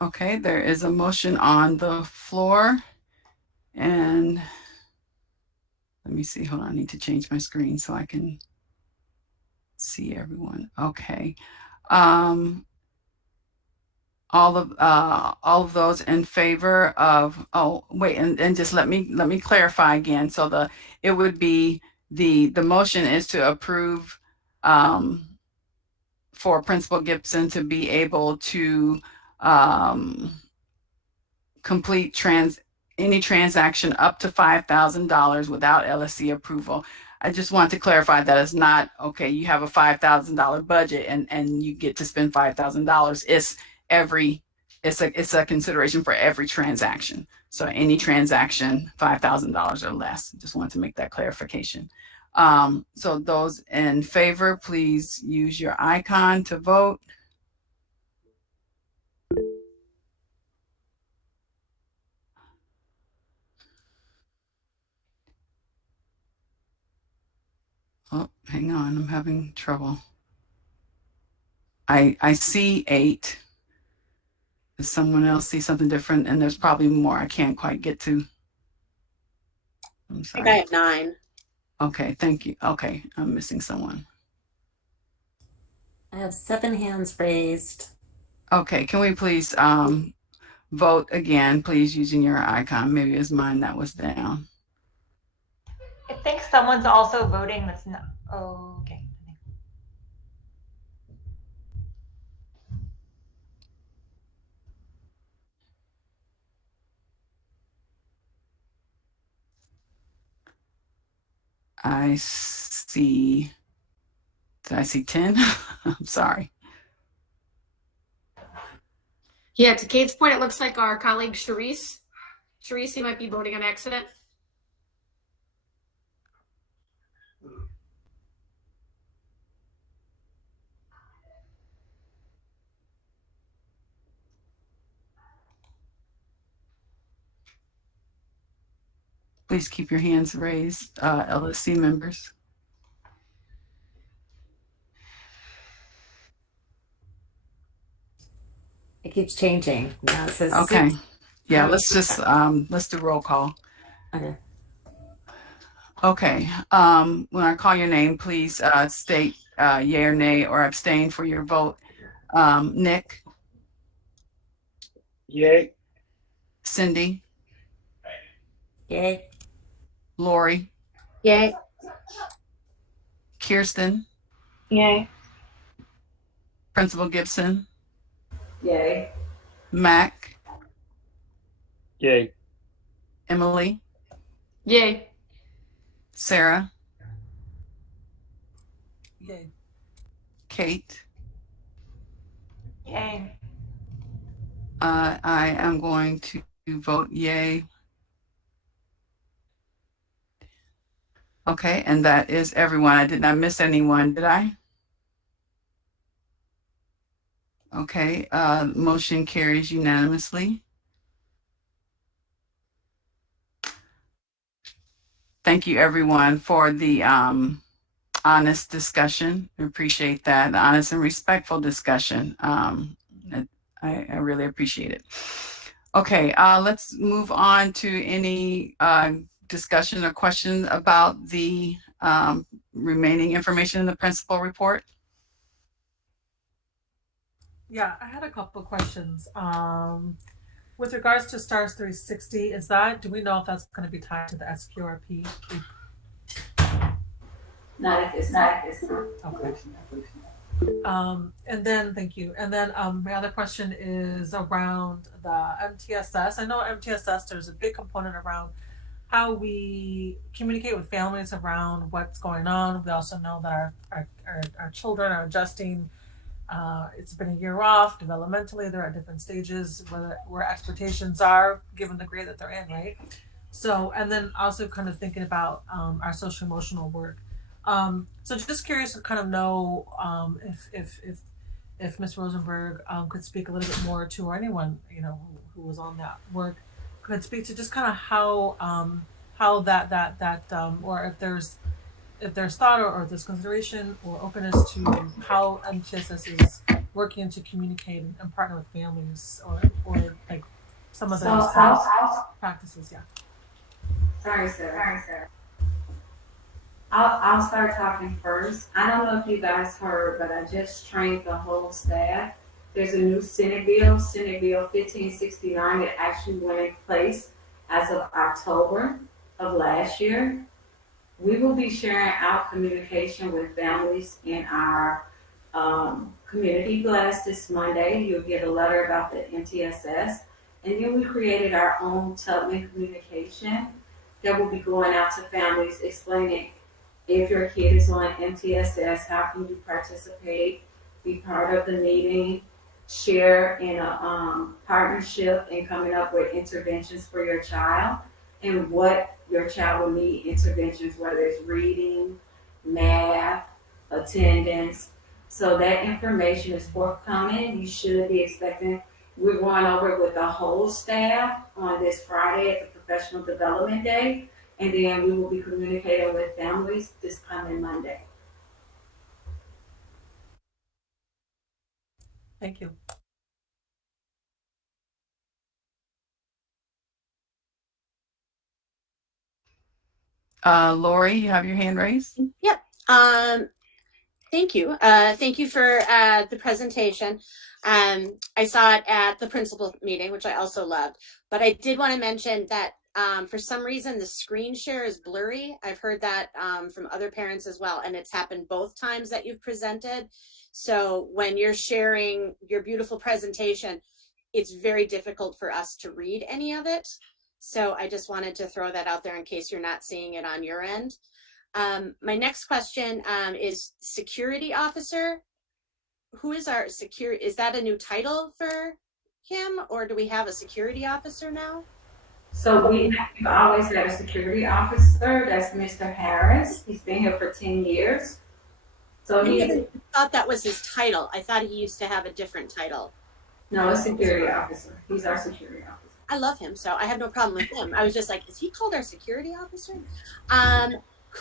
Okay, there is a motion on the floor. And let me see, hold on, I need to change my screen so I can see everyone. Okay. All of those in favor of, oh, wait, and just let me clarify again. So it would be the motion is to approve for Principal Gibson to be able to complete any transaction up to $5,000 without LSC approval. I just want to clarify that it's not, okay, you have a $5,000 budget and you get to spend $5,000. It's a consideration for every transaction. So any transaction, $5,000 or less. Just want to make that clarification. So those in favor, please use your icon to vote. Oh, hang on, I'm having trouble. I see 8. Does someone else see something different? And there's probably more I can't quite get to. I'm sorry. I think I have 9. Okay, thank you. Okay, I'm missing someone. I have 7 hands raised. Okay, can we please vote again, please, using your icon? Maybe it's mine that was down. I think someone's also voting that's not, oh, okay. I see, did I see 10? I'm sorry. Yeah, to Kate's point, it looks like our colleague Sharice, you might be voting on accident. Please keep your hands raised, LSC members. It keeps changing. Now it says okay. 6. Yeah, let's just let's do roll call. Okay. Okay. When I call your name, please state yay or nay or abstain for your vote. Nick. Yay. Cindy. Yay. Lori. Yay. Kirsten. Yay. Principal Gibson. Yay. Mac. Yay. Emily. Yay. Sarah, Yay. Kate. Yay. I am going to vote yay. Okay, and that is everyone. I did not miss anyone, did I? Okay, motion carries unanimously. Thank you, everyone, for the honest discussion. I appreciate that, the honest and respectful discussion. I really appreciate it. Okay, let's move on to any discussion or questions about the remaining information in the principal report. Yeah, I had a couple of questions. With regards to STARS 360, do we know if that's going to be tied to the SQRP? Not at this time. Okay. And then, thank you. And then my other question is around the MTSS. I know MTSS, there's a big component around how we communicate with families around what's going on. We also know that our children are adjusting. It's been a year off developmentally. They're at different stages where expectations are given the grade that they're in, right? So, and then also kind of thinking about our social emotional work. So just curious to kind of know if Ms. Rosenberg could speak a little bit more to, or anyone who was on that work could speak to just kind of how that or if there's thought or there's consideration or openness to how MTSS is working to communicate and partner with families or like some of those practices. Yeah. Sorry, sir. I'll start talking first. I don't know if you guys heard, but I just trained the whole staff. There's a new Senate Bill 1569, that actually went in place as of October of last year. We will be sharing our communication with families in our community blast this Monday. You'll get a letter about the MTSS. And then we created our own Tubman communication that will be going out to families explaining if your kid is on MTSS, how can you participate, be part of the meeting, share in a partnership in coming up with interventions for your child, and what your child will need interventions, whether it's reading, math, attendance. So that information is forthcoming. You should be expecting. We're going over it with the whole staff on this Friday at the Professional Development Day, and then we will be communicating with families this coming Monday. Thank you. Lori, you have your hand raised? Yep. Thank you. Thank you for the presentation. I saw it at the principal meeting, which I also loved, but I did want to mention that for some reason the screen share is blurry. I've heard that from other parents as well, and it's happened both times that you've presented. So when you're sharing your beautiful presentation, it's very difficult for us to read any of it. So I just wanted to throw that out there in case you're not seeing it on your end. My next question is security officer. Who is our security? Is that a new title for him, or do we have a security officer now? So we've always had a security officer. That's Mr. Harris. He's been here for 10 years. So I thought that was his title. I thought he used to have a different title. No, a security officer. He's our security officer. I love him, so I have no problem with him. I was just like, is he called our security officer?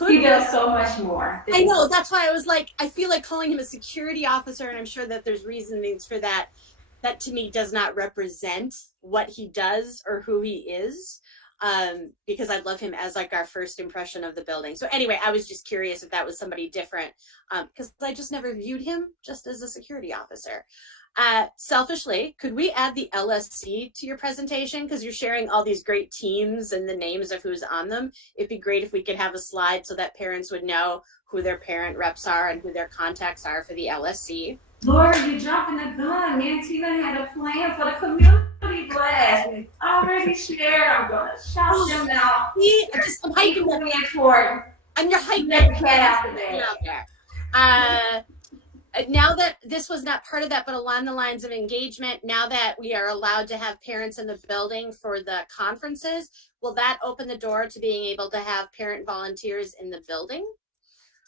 He does so much more. I know, that's why I was like, I feel like calling him a security officer, and I'm sure that there's reasonings for that. That to me does not represent what he does or who he is, because I love him as like our first impression of the building. So anyway, I was just curious if that was somebody different, because I just never viewed him just as a security officer. Selfishly, could we add the LSC to your presentation? Because you're sharing all these great teams and the names of who's on them. It'd be great if we could have a slide so that parents would know who their parent reps are and who their contacts are for the LSC. Lord, you're jumping the gun. Me and Tina had a plan for the community blast. We already shared. I'm going to shout them out. I'm hyping them for On your height. Let the cat out the bag. Out there. Now that this was not part of that, but along the lines of engagement, now that we are allowed to have parents in the building for the conferences, will that open the door to being able to have parent volunteers in the building?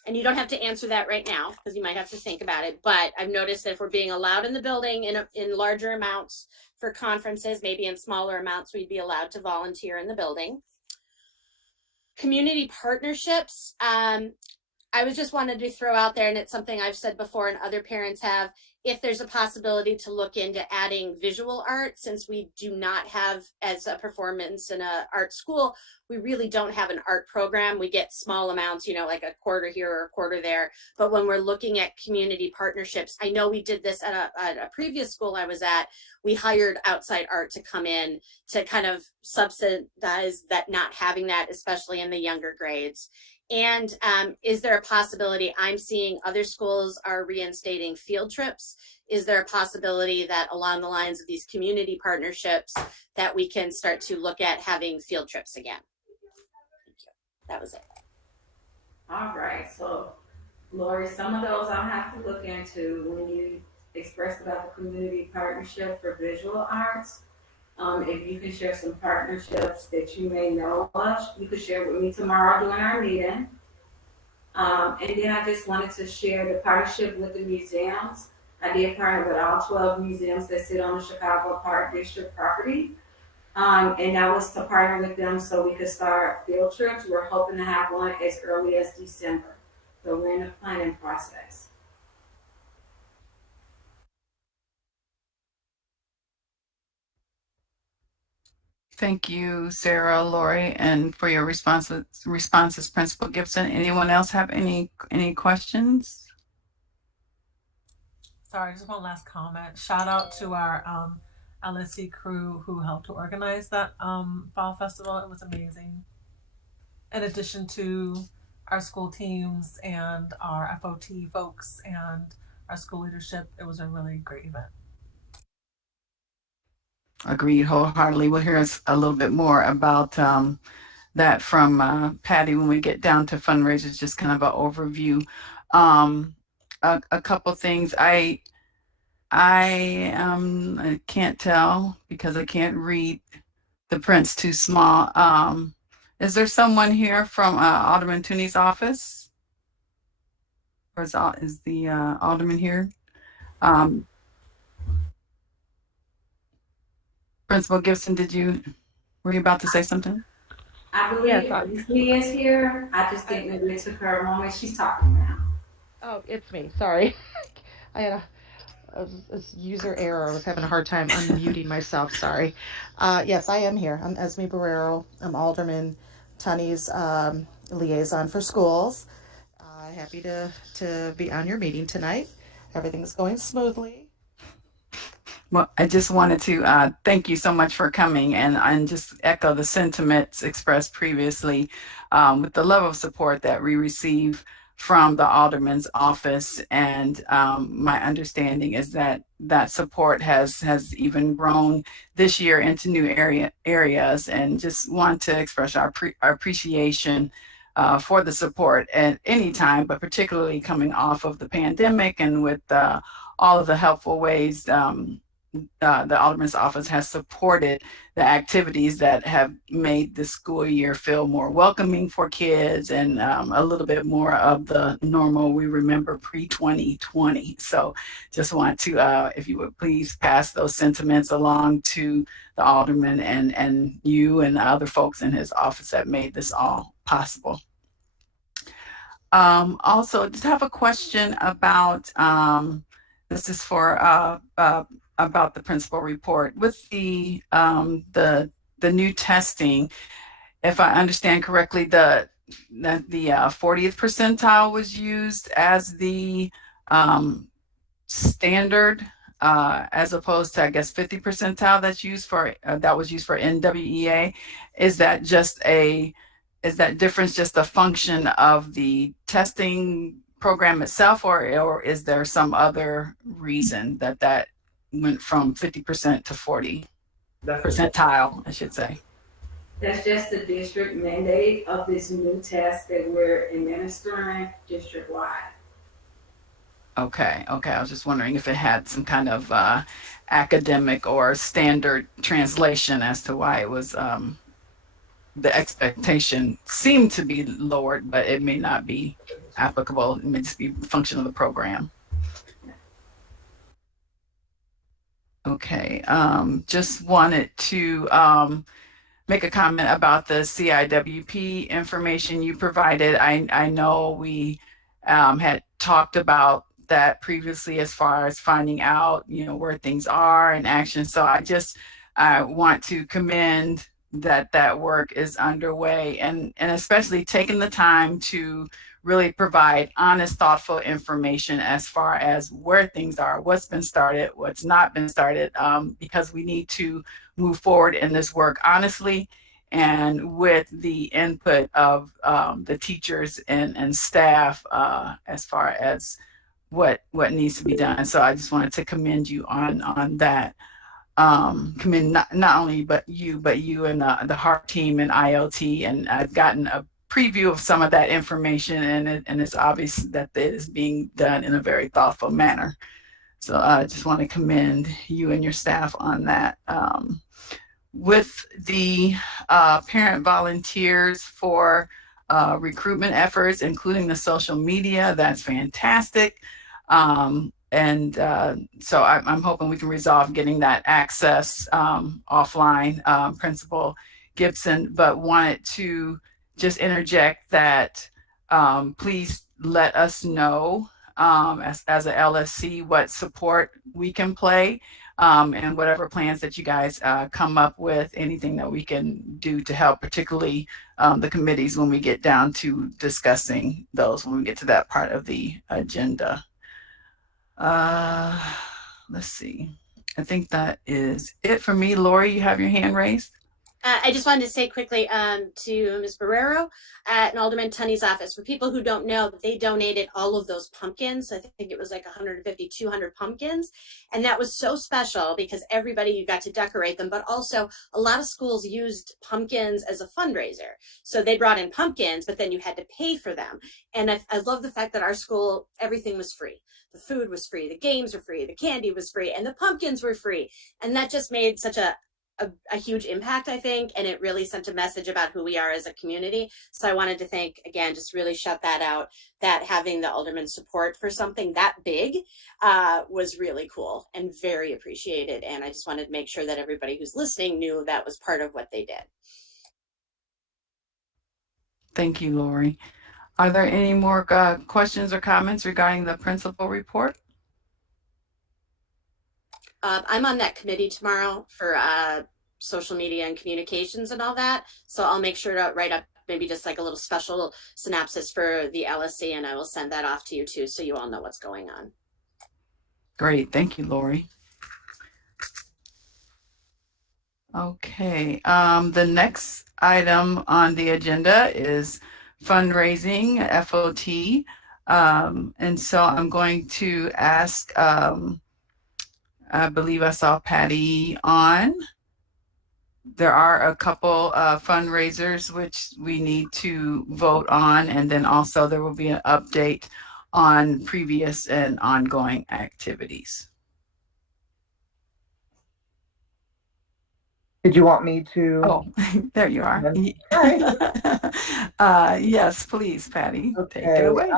And you don't have to answer that right now because you might have to think about it. But I've noticed that if we're being allowed in the building in larger amounts for conferences, maybe in smaller amounts, we'd be allowed to volunteer in the building. Community partnerships. I was just wanted to throw out there, and it's something I've said before and other parents have, if there's a possibility to look into adding visual art, since we do not have, as a performance in a art school, we really don't have an art program. We get small amounts, you know, like a quarter here or a quarter there. But when we're looking at community partnerships, I know we did this at a previous school I was at. We hired outside art to come in to kind of subsidize that, not having that, especially in the younger grades. And is there a possibility, I'm seeing other schools are reinstating field trips. Is there a possibility that along the lines of these community partnerships that we can start to look at having field trips again? Thank you. That was it. All right. So, Lori, some of those I'll have to look into. When you expressed about the community partnership for visual arts, if you can share some partnerships that you may know of, you could share with me tomorrow during our meeting. And then I just wanted to share the partnership with the museums. I did partner with all 12 museums that sit on the Chicago Park District property. And that was to partner with them so we could start field trips. We're hoping to have one as early as December. So we're in the planning process. Thank you, Sarah, Lori, and for your responses, Principal Gibson. Anyone else have any questions? Sorry, just one last comment. Shout out to our LSC crew who helped to organize that fall festival. It was amazing. In addition to our school teams and our FOT folks and our school leadership, it was a really great event. Agreed wholeheartedly. We'll hear a little bit more about that from Patty when we get down to fundraisers, just kind of an overview. A couple things. I can't tell because I can't read the print's too small. Is there someone here from Alderman Tooney's office? Or is the Alderman here? Principal Gibson, were you about to say something? I believe Lee is here. I just think maybe it took her a moment. She's talking now. Oh, it's me. Sorry. I had a user error. I was having a hard time unmuting myself. Sorry. Yes, I am here. I'm Esme Barrero. I'm Alderman Tunney's liaison for schools. Happy to be on your meeting tonight. Everything's going smoothly. Well, I just wanted to thank you so much for coming and just echo the sentiments expressed previously with the level of support that we receive from the Alderman's office. And my understanding is that that support has even grown this year into new areas, and just want to express our appreciation for the support at any time, but particularly coming off of the pandemic and with all of the helpful ways the Alderman's office has supported the activities that have made the school year feel more welcoming for kids and a little bit more of the normal we remember pre-2020. So just want to, if you would please pass those sentiments along to the Alderman and you and the other folks in his office that made this all possible. Also, just have a question about, this is for about the principal report with the new testing. If I understand correctly, the 40th percentile was used as the standard, as opposed to, I guess, 50 percentile that's used for that was used for NWEA. Is that difference just a function of the testing program itself, or is there some other reason that went from 50% to 40 percentile, I should say? That's just the district mandate of this new test that we're administering district-wide. Okay, okay. I was just wondering if it had some kind of academic or standard translation as to why it was the expectation seemed to be lowered, but it may not be applicable. It may just be a function of the program. Okay, just wanted to make a comment about the CIWP information you provided. I know we had talked about that previously as far as finding out, where things are and action. So I want to commend that work is underway and especially taking the time to really provide honest, thoughtful information as far as where things are, what's been started, what's not been started, because we need to move forward in this work honestly and with the input of the teachers and staff as far as what needs to be done. So I just wanted to commend you on that. Commend not only but you and the HARP team and ILT, and I've gotten a preview of some of that information, and it's obvious that it is being done in a very thoughtful manner. So I just want to commend you and your staff on that. With the parent volunteers for recruitment efforts, including the social media, that's fantastic. And so I'm hoping we can resolve getting that access offline, Principal Gibson, but wanted to just interject that please let us know as a LSC what support we can play and whatever plans that you guys come up with, anything that we can do to help, particularly the committees when we get down to discussing those, when we get to that part of the agenda. Let's see. I think that is it for me. Lori, you have your hand raised. I just wanted to say quickly to Ms. Barrero at Alderman Tunney's office, for people who don't know, they donated all of those pumpkins. I think it was like 150, 200 pumpkins. And that was so special because everybody got to decorate them, but also a lot of schools used pumpkins as a fundraiser. So they brought in pumpkins, but then you had to pay for them. And I love the fact that our school, everything was free. The food was free, the games were free, the candy was free, and the pumpkins were free. And that just made such a huge impact, I think, and it really sent a message about who we are as a community. So I wanted to thank, again, just really shout that out, that having the alderman's support for something that big was really cool and very appreciated. And I just wanted to make sure that everybody who's listening knew that was part of what they did. Thank you, Lori. Are there any more questions or comments regarding the principal report? I'm on that committee tomorrow for social media and communications and all that. So I'll make sure to write up maybe just like a little special synopsis for the LSC, and I will send that off to you too, so you all know what's going on. Great. Thank you, Lori. Okay. The next item on the agenda is fundraising, FOT. And so I'm going to ask, I believe I saw Patty on. There are a couple of fundraisers which we need to vote on, and then also there will be an update on previous and ongoing activities. Did you want me to? Oh, there you are. Yes, please, Patty. Okay. Take it away.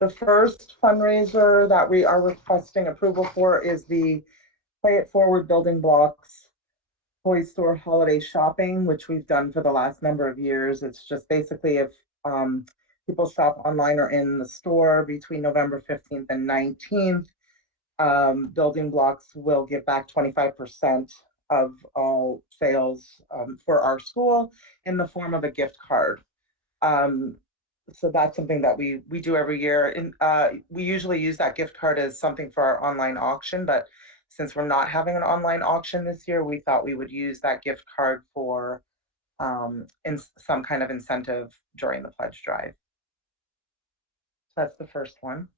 The first fundraiser that we are requesting approval for is the Play It Forward Building Blocks Toy Store Holiday Shopping, which we've done for the last number of years. It's just basically if people shop online or in the store between November 15th and 19th, Building Blocks will give back 25% of all sales for our school in the form of a gift card. So that's something that we do every year. And we usually use that gift card as something for our online auction, but since we're not having an online auction this year, we thought we would use that gift card for in some kind of incentive during the pledge drive. So that's the first one.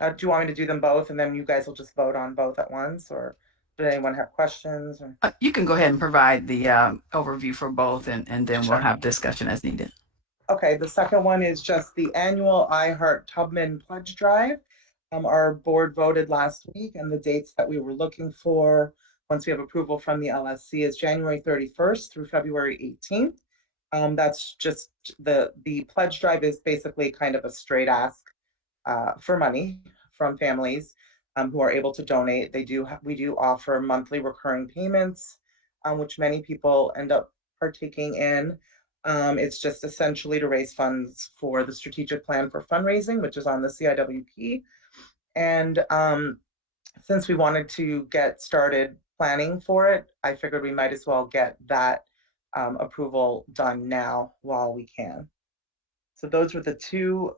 Do you want me to do them both and then you guys will just vote on both at once, or Did anyone have questions? Or? You can go ahead and provide the overview for both, and then we'll have discussion as needed. Okay, the second one is just the annual I Heart Tubman Pledge Drive. Our board voted last week, and the dates that we were looking for, once we have approval from the LSC, is January 31st through February 18th. That's just the pledge drive is basically kind of a straight ask for money from families who are able to donate. We do offer monthly recurring payments, which many people end up partaking in. It's just essentially to raise funds for the strategic plan for fundraising, which is on the CIWP. And since we wanted to get started planning for it, I figured we might as well get that approval done now while we can. So those were the two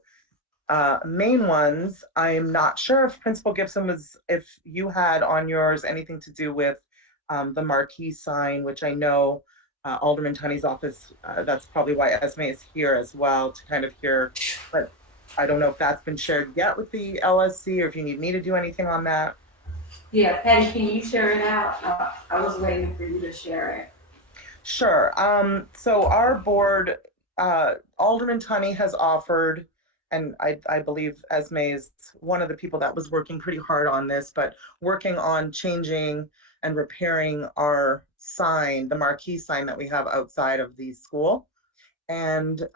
main ones. I'm not sure if Principal Gibson if you had on yours anything to do with the marquee sign, which I know Alderman Tunney's office, that's probably why Esme is here as well to kind of hear, but I don't know if that's been shared yet with the LSC or if you need me to do anything on that. Yeah, Patty, can you share it out? I was waiting for you to share it. Sure. So our board, Alderman Tunney has offered, and I believe Esme is one of the people that was working pretty hard on this, but working on changing and repairing our sign, the marquee sign that we have outside of the school. And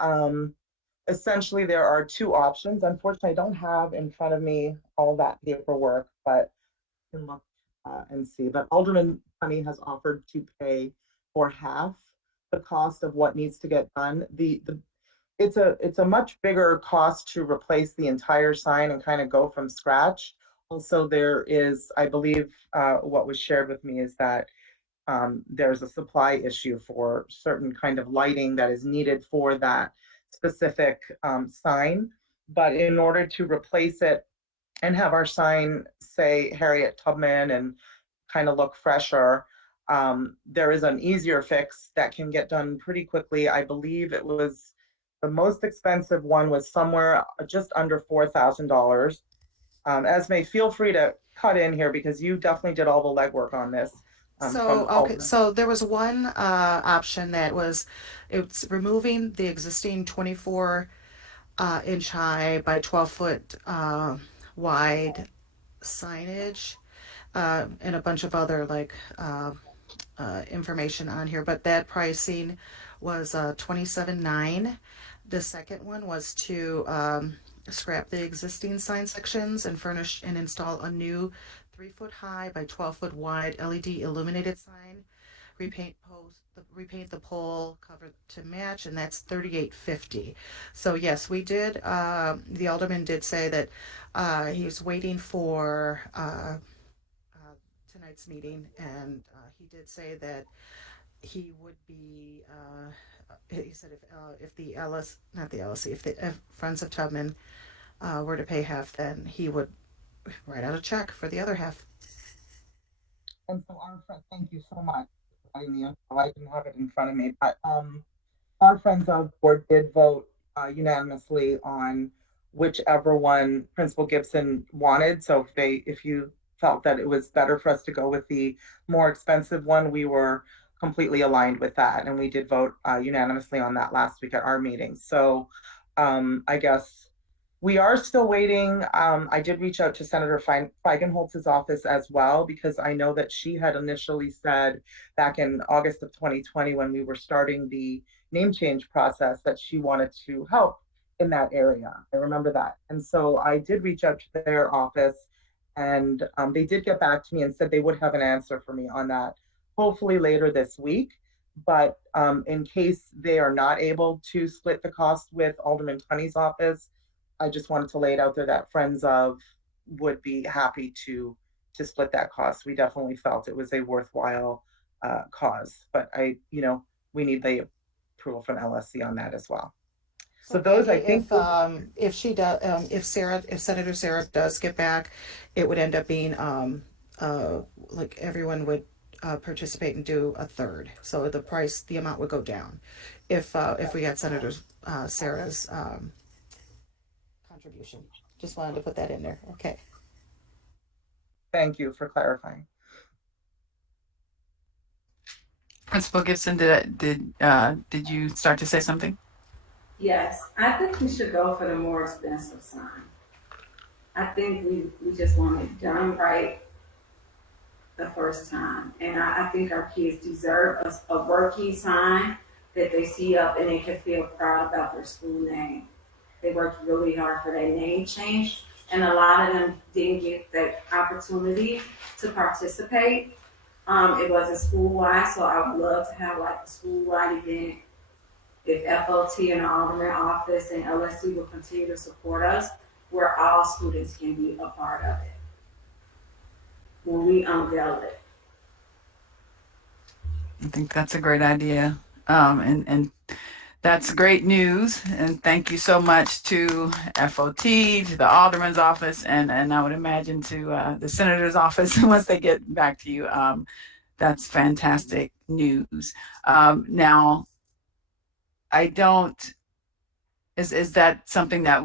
essentially there are two options. Unfortunately, I don't have in front of me all that paperwork, but I can look and see. But Alderman Tunney has offered to pay for half the cost of what needs to get done. It's a much bigger cost to replace the entire sign and kind of go from scratch. Also, there is, I believe, what was shared with me is that there's a supply issue for certain kind of lighting that is needed for that specific sign. But in order to replace it and have our sign say Harriet Tubman and kind of look fresher, there is an easier fix that can get done pretty quickly. I believe it was the most expensive one was somewhere just under $4,000. Esme, feel free to cut in here because you definitely did all the legwork on this. So there was one option that was, it's removing the existing 24 inch high by 12-foot wide signage and a bunch of other information on here, but that pricing was $27,900. The second one was to scrap the existing sign sections and furnish and install a new 3-foot high by 12-foot wide LED illuminated sign, repaint the pole cover to match, and that's $38.50. So yes, we did. The alderman did say that he was waiting for tonight's meeting, and he did say that he would be. He said if the not the LSC, if Friends of Tubman were to pay half, then he would write out a check for the other half. And so our friend, thank you so much for providing the info. I didn't have it in front of me, but our Friends of Board did vote unanimously on whichever one Principal Gibson wanted. So if you felt that it was better for us to go with the more expensive one, we were completely aligned with that, and we did vote unanimously on that last week at our meeting. So I guess we are still waiting. I did reach out to Senator Feigenholz's office as well, because I know that she had initially said back in August of 2020, when we were starting the name change process, that she wanted to help in that area. I remember that. And so I did reach out to their office, and they did get back to me and said they would have an answer for me on that, hopefully later this week. But in case they are not able to split the cost with Alderman Tunney's office, I just wanted to lay it out there that Friends of would be happy to split that cost. We definitely felt it was a worthwhile cause, but we need the approval from LSC on that as well. So those, I think, if she does, if Senator Sarah does get back, it would end up being like everyone would participate and do a third. So the amount would go down if we got Senator Sarah's contribution. Just wanted to put that in there. Okay. Thank you for clarifying. Principal Gibson, did you start to say something? Yes, I think we should go for the more expensive sign. I think we just want it done right the first time. And I think our kids deserve a working sign that they see up and they can feel proud about their school name. They worked really hard for their name change, and a lot of them didn't get the opportunity to participate. It wasn't school wide, so I would love to have like a school wide event. If FOT and the Alderman office and LSC will continue to support us, where all students can be a part of it when we unveil it. I think that's a great idea. And that's great news. And thank you so much to FOT, to the Alderman's office, and I would imagine to the Senator's office once they get back to you. That's fantastic news. Now, I don't. Is that something that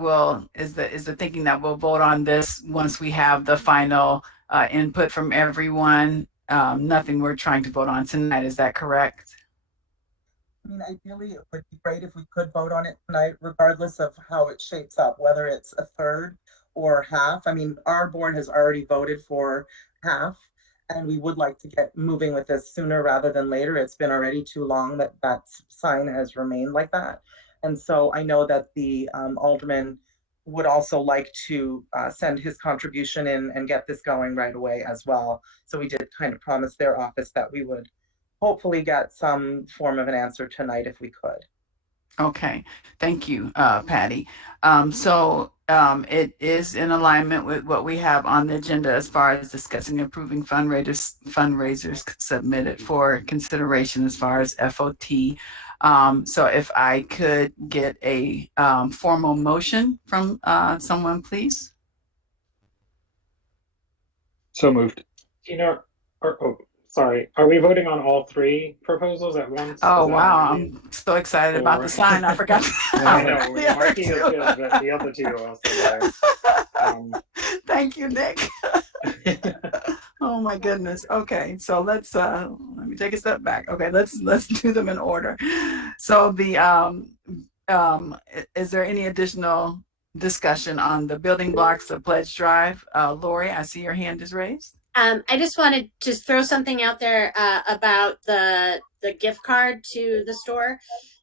is the thinking that we'll vote on this once we have the final input from everyone? Nothing we're trying to vote on tonight. Is that correct? I mean, ideally, it would be great if we could vote on it tonight, regardless of how it shapes up, whether it's a third or half. I mean, our board has already voted for half, and we would like to get moving with this sooner rather than later. It's been already too long that that sign has remained like that. And so I know that the alderman would also like to send his contribution in and get this going right away as well. So we did kind of promise their office that we would hopefully get some form of an answer tonight if we could. Okay, thank you, Patty. It is in alignment with what we have on the agenda as far as discussing approving fundraisers submitted for consideration as far as FOT. So if I could get a formal motion from someone, please. So moved. Sorry, are we voting on all three proposals at once? Oh, wow, I'm so excited about the sign. I forgot. I know, Marky is good, but the other two are also there. Thank you, Nick. Oh my goodness. Okay, so let me take a step back. Okay, let's do them in order. So is there any additional discussion on the building blocks of pledge drive? Lori, I see your hand is raised. I just wanted to throw something out there about the gift card to the store.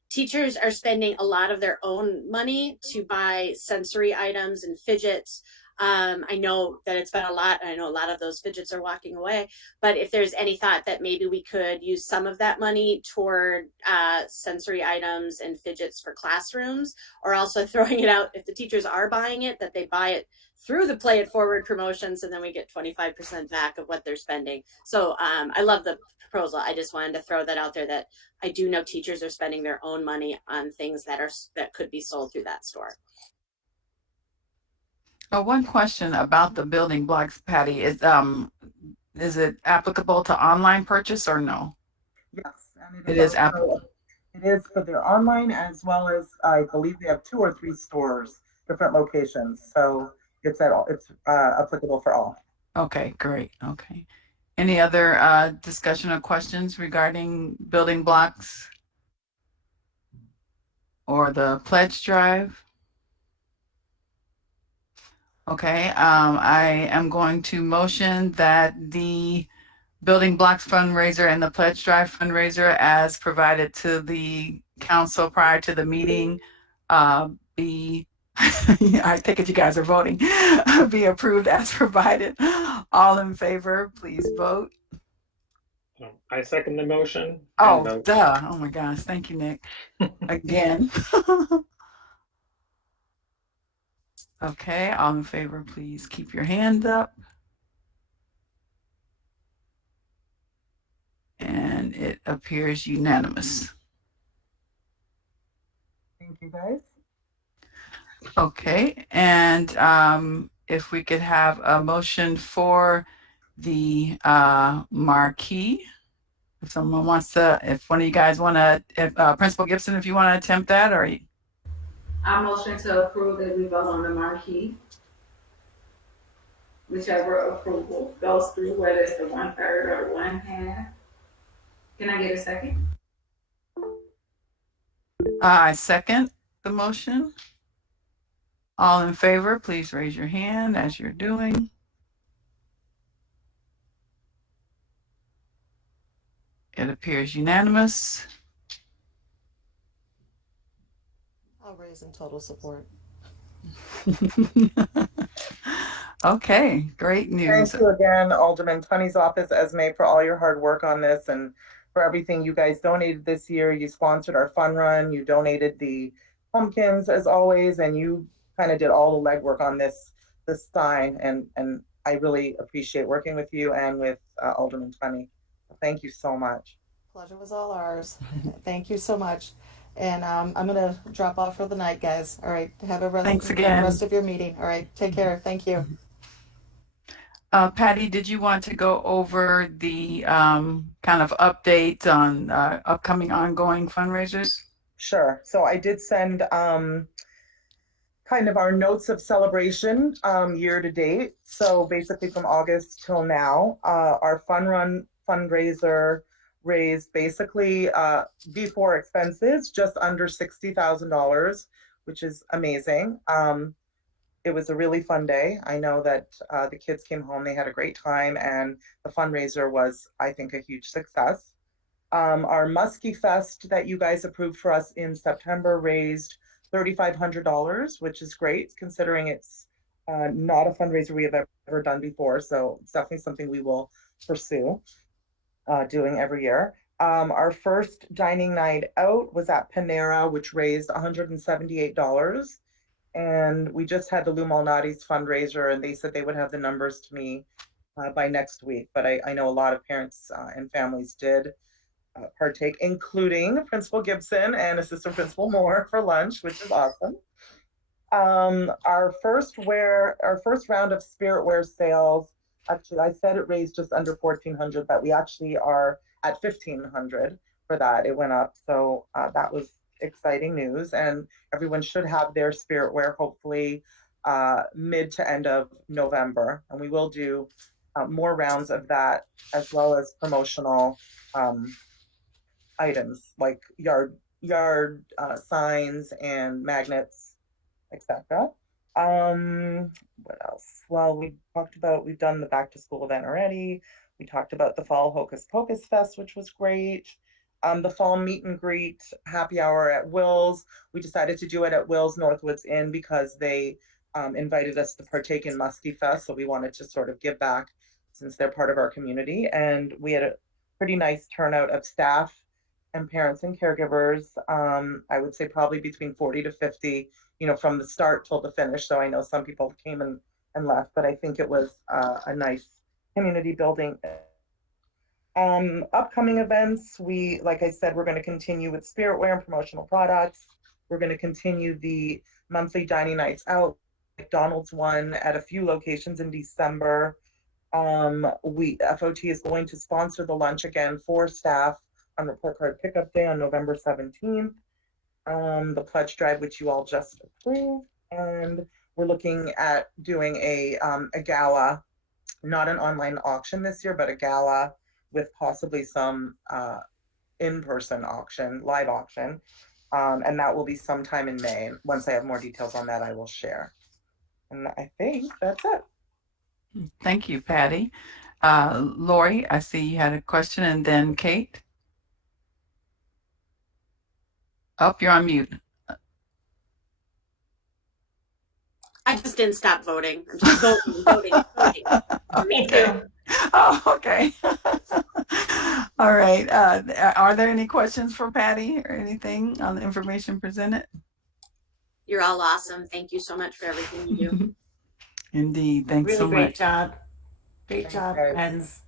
Teachers are spending a lot of their own money to buy sensory items and fidgets. I know that it's been a lot. I know a lot of those fidgets are walking away. But if there's any thought that maybe we could use some of that money toward sensory items and fidgets for classrooms, or also throwing it out if the teachers are buying it, that they buy it through the Play It Forward promotions, and then we get 25% back of what they're spending. So I love the proposal. I just wanted to throw that out there, that I do know teachers are spending their own money on things that could be sold through that store. One question about the building blocks, Patty, is it applicable to online purchase or no? Yes, and it is applicable. It is for their online, as well as I believe they have 2 or 3 stores, different locations. So it's applicable for all. Okay, great. Okay. Any other discussion or questions regarding building blocks or the pledge drive? Okay, I am going to motion that the building blocks fundraiser and the pledge drive fundraiser as provided to the council prior to the meeting be I take it you guys are voting, be approved as provided. All in favor, please vote. I second the motion. Oh, duh. Oh my gosh. Thank you, Nick. Again. Okay, all in favor, please keep your hand up. And it appears unanimous. Thank you, guys. Okay, and if we could have a motion for the marquee. If someone wants to, if one of you guys want to, Principal Gibson, if you want to attempt that, or I motion to approve that we vote on the marquee. Whichever approval goes through, whether it's the 1/3 or 1/2. Can I get a second? I second the motion. All in favor, please raise your hand as you're doing. It appears unanimous. I'll raise in total support. Okay, great news. Thank you again, Alderman Tunney's office, Esme, for all your hard work on this and for everything you guys donated this year. You sponsored our fun run, you donated the pumpkins as always, and you kind of did all the legwork on this sign. And I really appreciate working with you and with Alderman Tunney. Thank you so much. Pleasure was all ours. Thank you so much. And I'm gonna drop off for the night, guys. All right, have a Thanks again. rest of your meeting. All right, take care. Thank you. Patty, did you want to go over the kind of updates on upcoming ongoing fundraisers? Sure. So I did send kind of our notes of celebration year to date. So basically from August till now, our fun run fundraiser raised basically before expenses just under $60,000, which is amazing. It was a really fun day. I know that the kids came home, they had a great time, and the fundraiser was, I think, a huge success. Our Muskie Fest that you guys approved for us in September raised $3,500, which is great considering it's not a fundraiser we have ever done before. So it's definitely something we will pursue doing every year. Our first dining night out was at Panera, which raised $178. And we just had the Lou Malnati's fundraiser, and they said they would have the numbers to me by next week. But I know a lot of parents and families did partake, including Principal Gibson and Assistant Principal Moore for lunch, which is awesome. Our first round of spiritware sales, actually, I said it raised just under 1,400, but we actually are at 1,500 for that. It went up, so that was exciting news, and everyone should have their spiritware hopefully mid to end of November, and we will do more rounds of that as well as promotional items like yard signs and magnets, etc. What else? Well, we've done the back to school event already. We talked about the fall Hocus Pocus Fest, which was great. The fall meet and greet happy hour at Will's. We decided to do it at Will's Northwoods Inn because they invited us to partake in Muskie Fest. So we wanted to sort of give back since they're part of our community. And we had a pretty nice turnout of staff and parents and caregivers. I would say probably between 40 to 50, from the start till the finish. So I know some people came and left, but I think it was a nice community building. Upcoming events, like I said, we're going to continue with spiritware and promotional products. We're going to continue the monthly dining nights out, McDonald's one at a few locations in December. FOT is going to sponsor the lunch again for staff on report card pickup day on November 17th. The pledge drive, which you all just approved, and we're looking at doing a gala, not an online auction this year, but a gala with possibly some in-person auction, live auction, and that will be sometime in May. Once I have more details on that, I will share. And I think that's it. Thank you, Patty. Lori, I see you had a question, and then Kate. Oh, you're on mute. I just didn't stop voting. I'm just voting. Me too. Oh, okay. All right. Are there any questions for Patty or anything on the information presented? You're all awesome. Thank you so much for everything you do. Indeed. Thanks Really so great much. job. Great job, friends.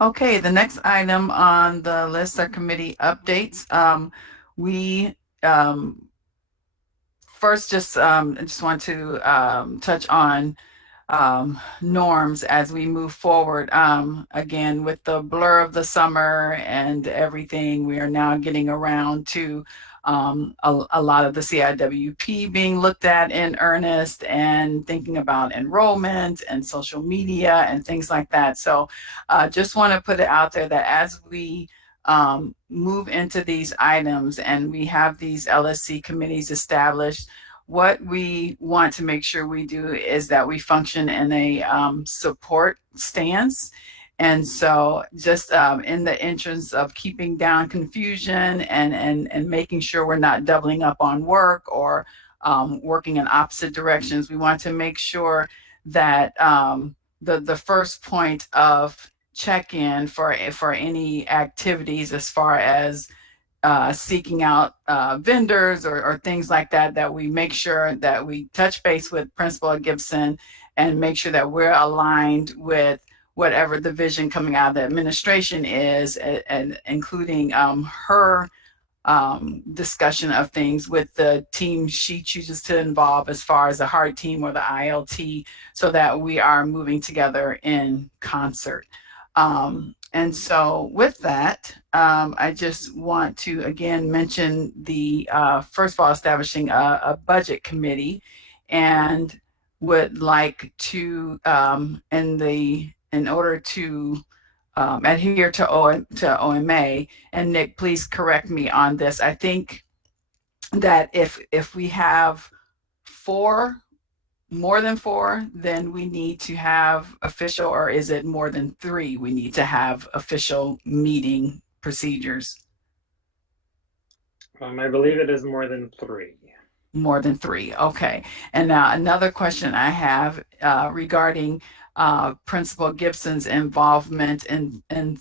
Okay, the next item on the list are committee updates. We first just want to touch on norms as we move forward. Again, with the blur of the summer and everything, we are now getting around to a lot of the CIWP being looked at in earnest and thinking about enrollment and social media and things like that. So just want to put it out there that as we move into these items and we have these LSC committees established, what we want to make sure we do is that we function in a support stance. And so just in the interest of keeping down confusion and making sure we're not doubling up on work or working in opposite directions, we want to make sure that the first point of check-in for any activities as far as seeking out vendors or things like that, that we make sure that we touch base with Principal Gibson and make sure that we're aligned with whatever the vision coming out of the administration is, and including her discussion of things with the team she chooses to involve as far as the hard team or the ILT, so that we are moving together in concert. And so with that, I just want to again mention the first of all, establishing a budget committee, and would like to in order to adhere to OMA, and Nick, please correct me on this. I think that if we have more than four, then we need to have official, or is it more than three? We need to have official meeting procedures. I believe it is more than three. More than three. Okay. And now another question I have regarding Principal Gibson's involvement in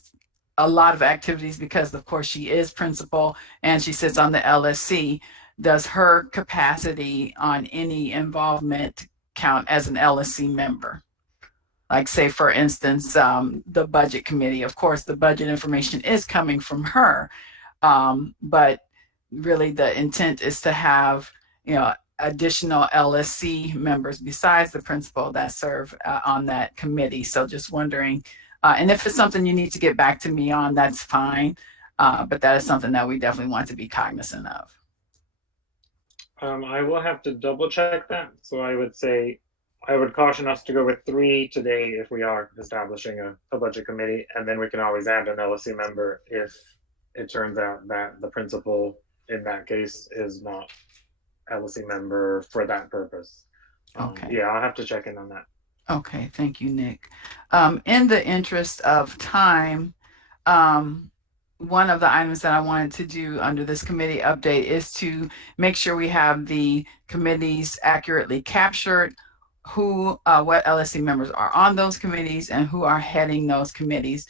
a lot of activities, because of course she is principal and she sits on the LSC. Does her capacity on any involvement count as an LSC member? Like, say, for instance, the budget committee. Of course, the budget information is coming from her, but really the intent is to have, additional LSC members besides the principal that serve on that committee. So just wondering, and if it's something you need to get back to me on, that's fine. But that is something that we definitely want to be cognizant of. I will have to double check that. So I would say, I would caution us to go with three today if we are establishing a budget committee, and then we can always add an LSC member if it turns out that the principal in that case is not LSC member for that purpose. Okay. Yeah, I'll have to check in on that. Okay, thank you, Nick. In the interest of time, one of the items that I wanted to do under this committee update is to make sure we have the committees accurately captured, who, what LSC members are on those committees and who are heading those committees.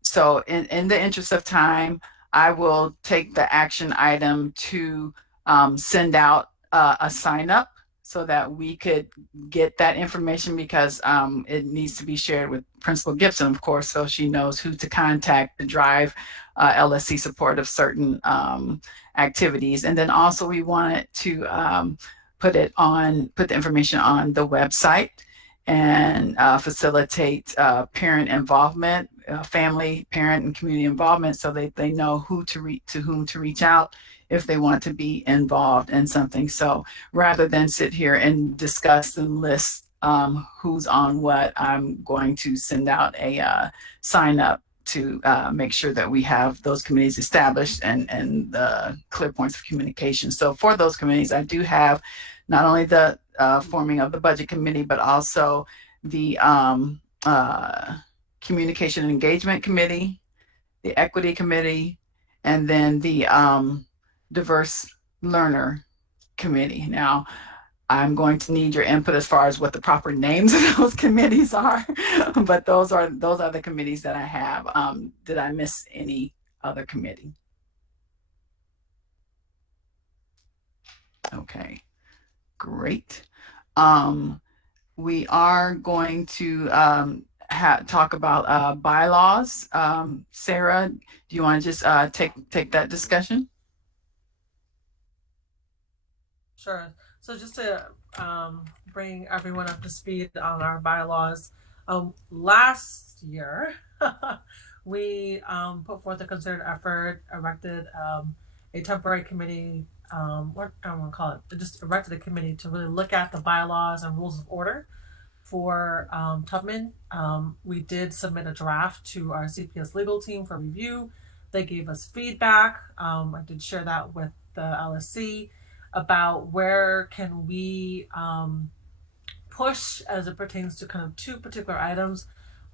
So in the interest of time, I will take the action item to send out a sign up so that we could get that information, because it needs to be shared with Principal Gibson, of course, so she knows who to contact to drive LSC support of certain activities. And then also we wanted to put the information on the website and facilitate parent involvement, family, parent, and community involvement, so they know to whom to reach out if they want to be involved in something. So rather than sit here and discuss and list who's on what, I'm going to send out a sign up to make sure that we have those committees established and the clear points of communication. So for those committees, I do have not only the forming of the budget committee, but also the communication and engagement committee, the equity committee, and then the diverse learner committee. Now, I'm going to need your input as far as what the proper names of those committees are, but those are the committees that I have. Did I miss any other committee? Okay, great. We are going to talk about bylaws. Sarah, do you want to just take that discussion? Sure. So just to bring everyone up to speed on our bylaws, last year we put forth a concerted effort, erected a temporary committee, what I don't want to call it, just erected a committee to really look at the bylaws and rules of order for Tubman. We did submit a draft to our CPS legal team for review. They gave us feedback. I did share that with the LSC about where can we push as it pertains to kind of two particular items.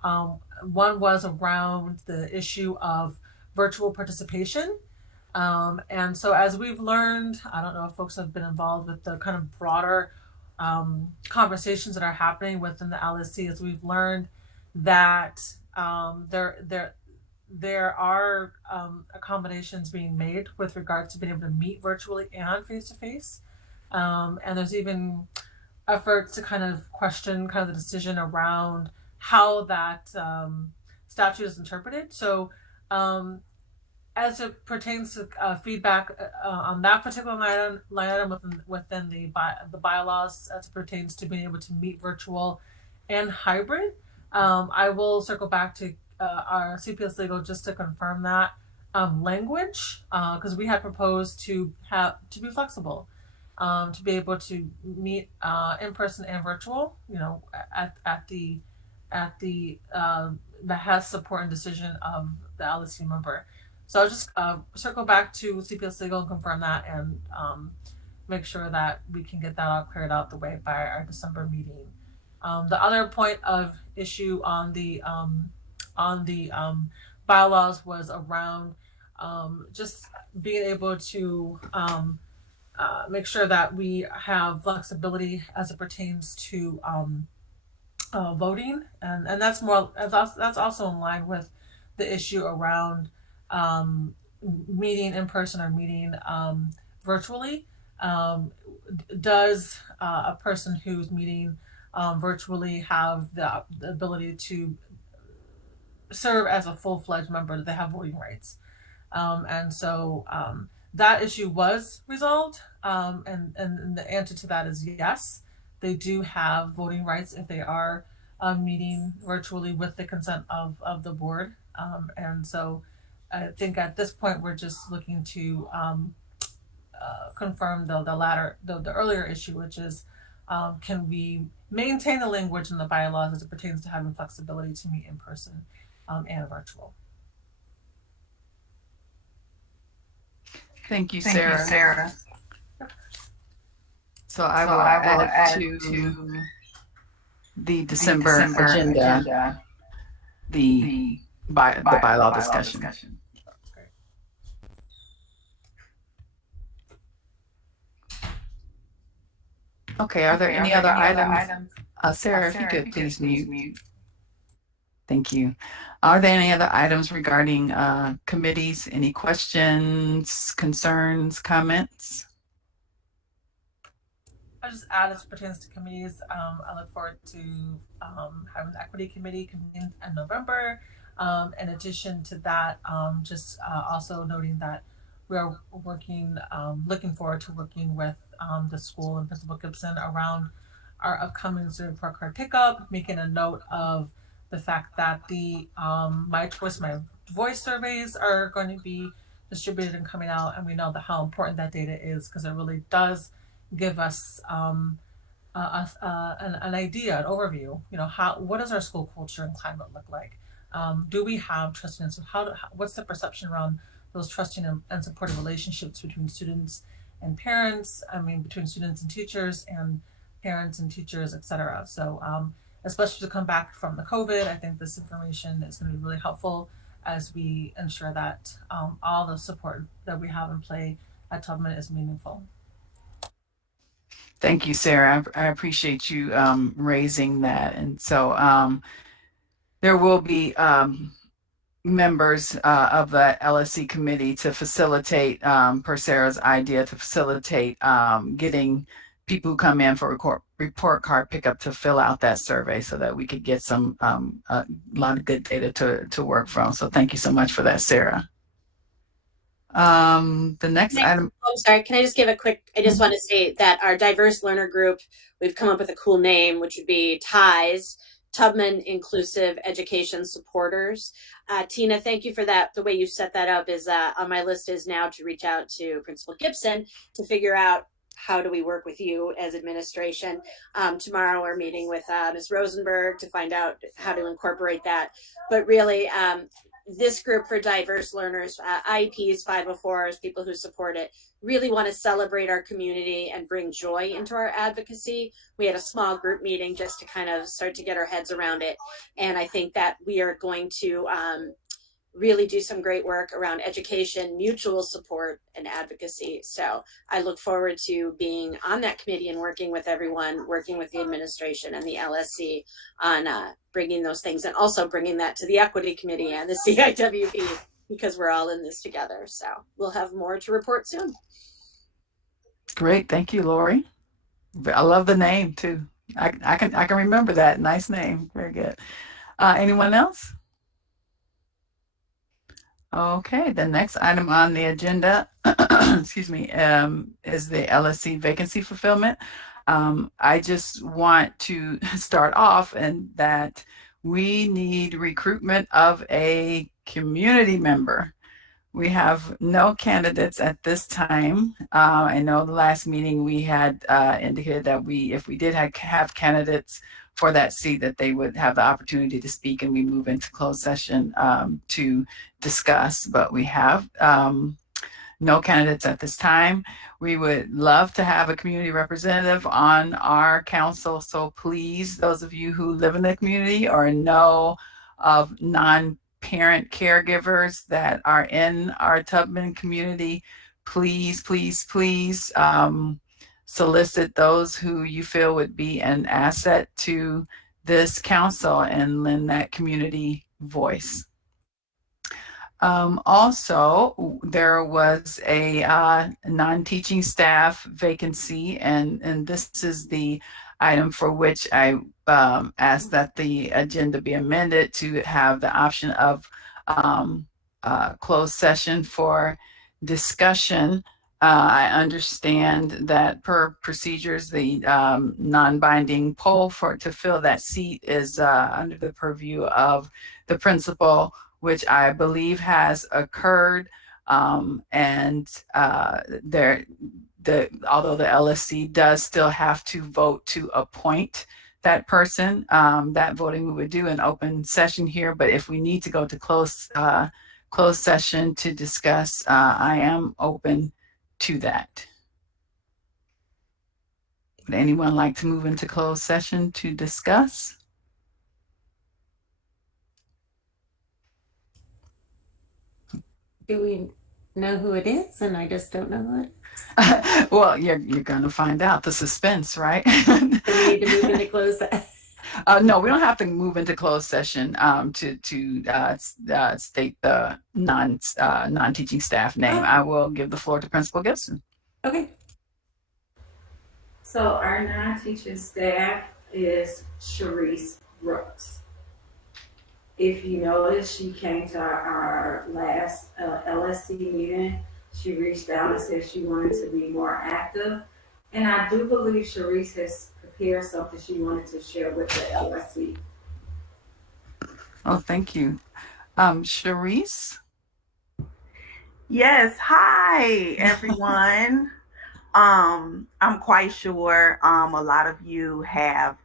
One was around the issue of virtual participation. And so as we've learned, I don't know if folks have been involved with the kind of broader conversations that are happening within the LSC, as we've learned that there are accommodations being made with regards to being able to meet virtually and face to face. And there's even efforts to kind of question kind of the decision around how that statute is interpreted. So as it pertains to feedback on that particular line item within the bylaws as it pertains to being able to meet virtual and hybrid, I will circle back to our CPS legal just to confirm that language, because we had proposed to be flexible, to be able to meet in person and virtual, at the behest, support, and decision of the LSC member. So I'll just circle back to CPS legal and confirm that, and make sure that we can get that all cleared out the way by our December meeting. The other point of issue on the bylaws was around just being able to make sure that we have flexibility as it pertains to voting, and that's also in line with the issue around meeting in person or meeting virtually. Does a person who's meeting virtually have the ability to serve as a full-fledged member? Do they have voting rights? And so that issue was resolved, and the answer to that is yes. They do have voting rights if they are meeting virtually with the consent of the board. And so I think at this point we're just looking to confirm the earlier issue, which is can we maintain the language in the bylaws as it pertains to having flexibility to meet in person and virtual. Thank you, Sarah. So I will add to the December agenda the bylaw discussion. Okay, are there any other items? Sarah, if you could please mute. Thank you. Are there any other items regarding committees? Any questions, concerns, comments? I'll just add as it pertains to committees. I look forward to having the equity committee convened in November. In addition to that, just also noting that we are looking forward to working with the school and Principal Gibson around our upcoming student report card pickup, making a note of the fact that the My Choice, My Voice surveys are going to be distributed and coming out, and we know how important that data is, because it really does give us an idea, an overview. What does our school culture and climate look like? Do we have trusting and what's the perception around those trusting and supportive relationships between students and parents? Between students and teachers, and parents and teachers, etc. So especially to come back from the COVID, I think this information is going to be really helpful as we ensure that all the support that we have in play at Tubman is meaningful. Thank you, Sarah. I appreciate you raising that. And so there will be members of the LSC committee to facilitate, per Sarah's idea, to facilitate getting people who come in for report card pickup to fill out that survey, so that we could get some a lot of good data to work from. So thank you so much for that, Sarah. The next item. I'm sorry, can I just give a quick, I just want to say that our diverse learner group, we've come up with a cool name, which would be TIES, Tubman Inclusive Education Supporters. Tina, thank you for that. The way you set that up is on my list is now to reach out to Principal Gibson to figure out how do we work with you as administration. Tomorrow we're meeting with Ms. Rosenberg to find out how to incorporate that. But really, this group for diverse learners, IEPs, 504s, people who support it, really want to celebrate our community and bring joy into our advocacy. We had a small group meeting just to kind of start to get our heads around it. And I think that we are going to really do some great work around education, mutual support, and advocacy. So I look forward to being on that committee and working with everyone, working with the administration and the LSC on bringing those things, and also bringing that to the Equity Committee and the CIWP, because we're all in this together. So we'll have more to report soon. Great, thank you, Lori. I love the name too. I can remember that. Nice name. Very good. Anyone else? Okay, the next item on the agenda, excuse me, is the LSC vacancy fulfillment. I just want to start off in that we need recruitment of a community member. We have no candidates at this time. I know the last meeting we had indicated that if we did have candidates for that seat, that they would have the opportunity to speak, and we move into closed session to discuss, but we have no candidates at this time. We would love to have a community representative on our council, so please, those of you who live in the community or know of non-parent caregivers that are in our Tubman community, please, please, please solicit those who you feel would be an asset to this council and lend that community voice. Also, there was a non-teaching staff vacancy, and this is the item for which I asked that the agenda be amended to have the option of closed session for discussion. I understand that per procedures, the non-binding poll to fill that seat is under the purview of the principal, which I believe has occurred. Although the LSC does still have to vote to appoint that person, that voting we would do in open session here. But if we need to go to closed session to discuss, I am open to that. Would anyone like to move into closed session to discuss? Do we know who it is? And I just don't know who it is. Well, you're going to find out. The suspense, right? Do we need to move into closed session? No, we don't have to move into closed session to state the non-teaching staff name. Oh. I will give the floor to Principal Gibson. Okay. So our non-teaching staff is Sharice Brooks. If you notice, she came to our last LSC meeting. She reached out and said she wanted to be more active. And I do believe Sharice has prepared something she wanted to share with the LSC. Oh, thank you. Sharice? Yes, hi, everyone. I'm quite sure a lot of you have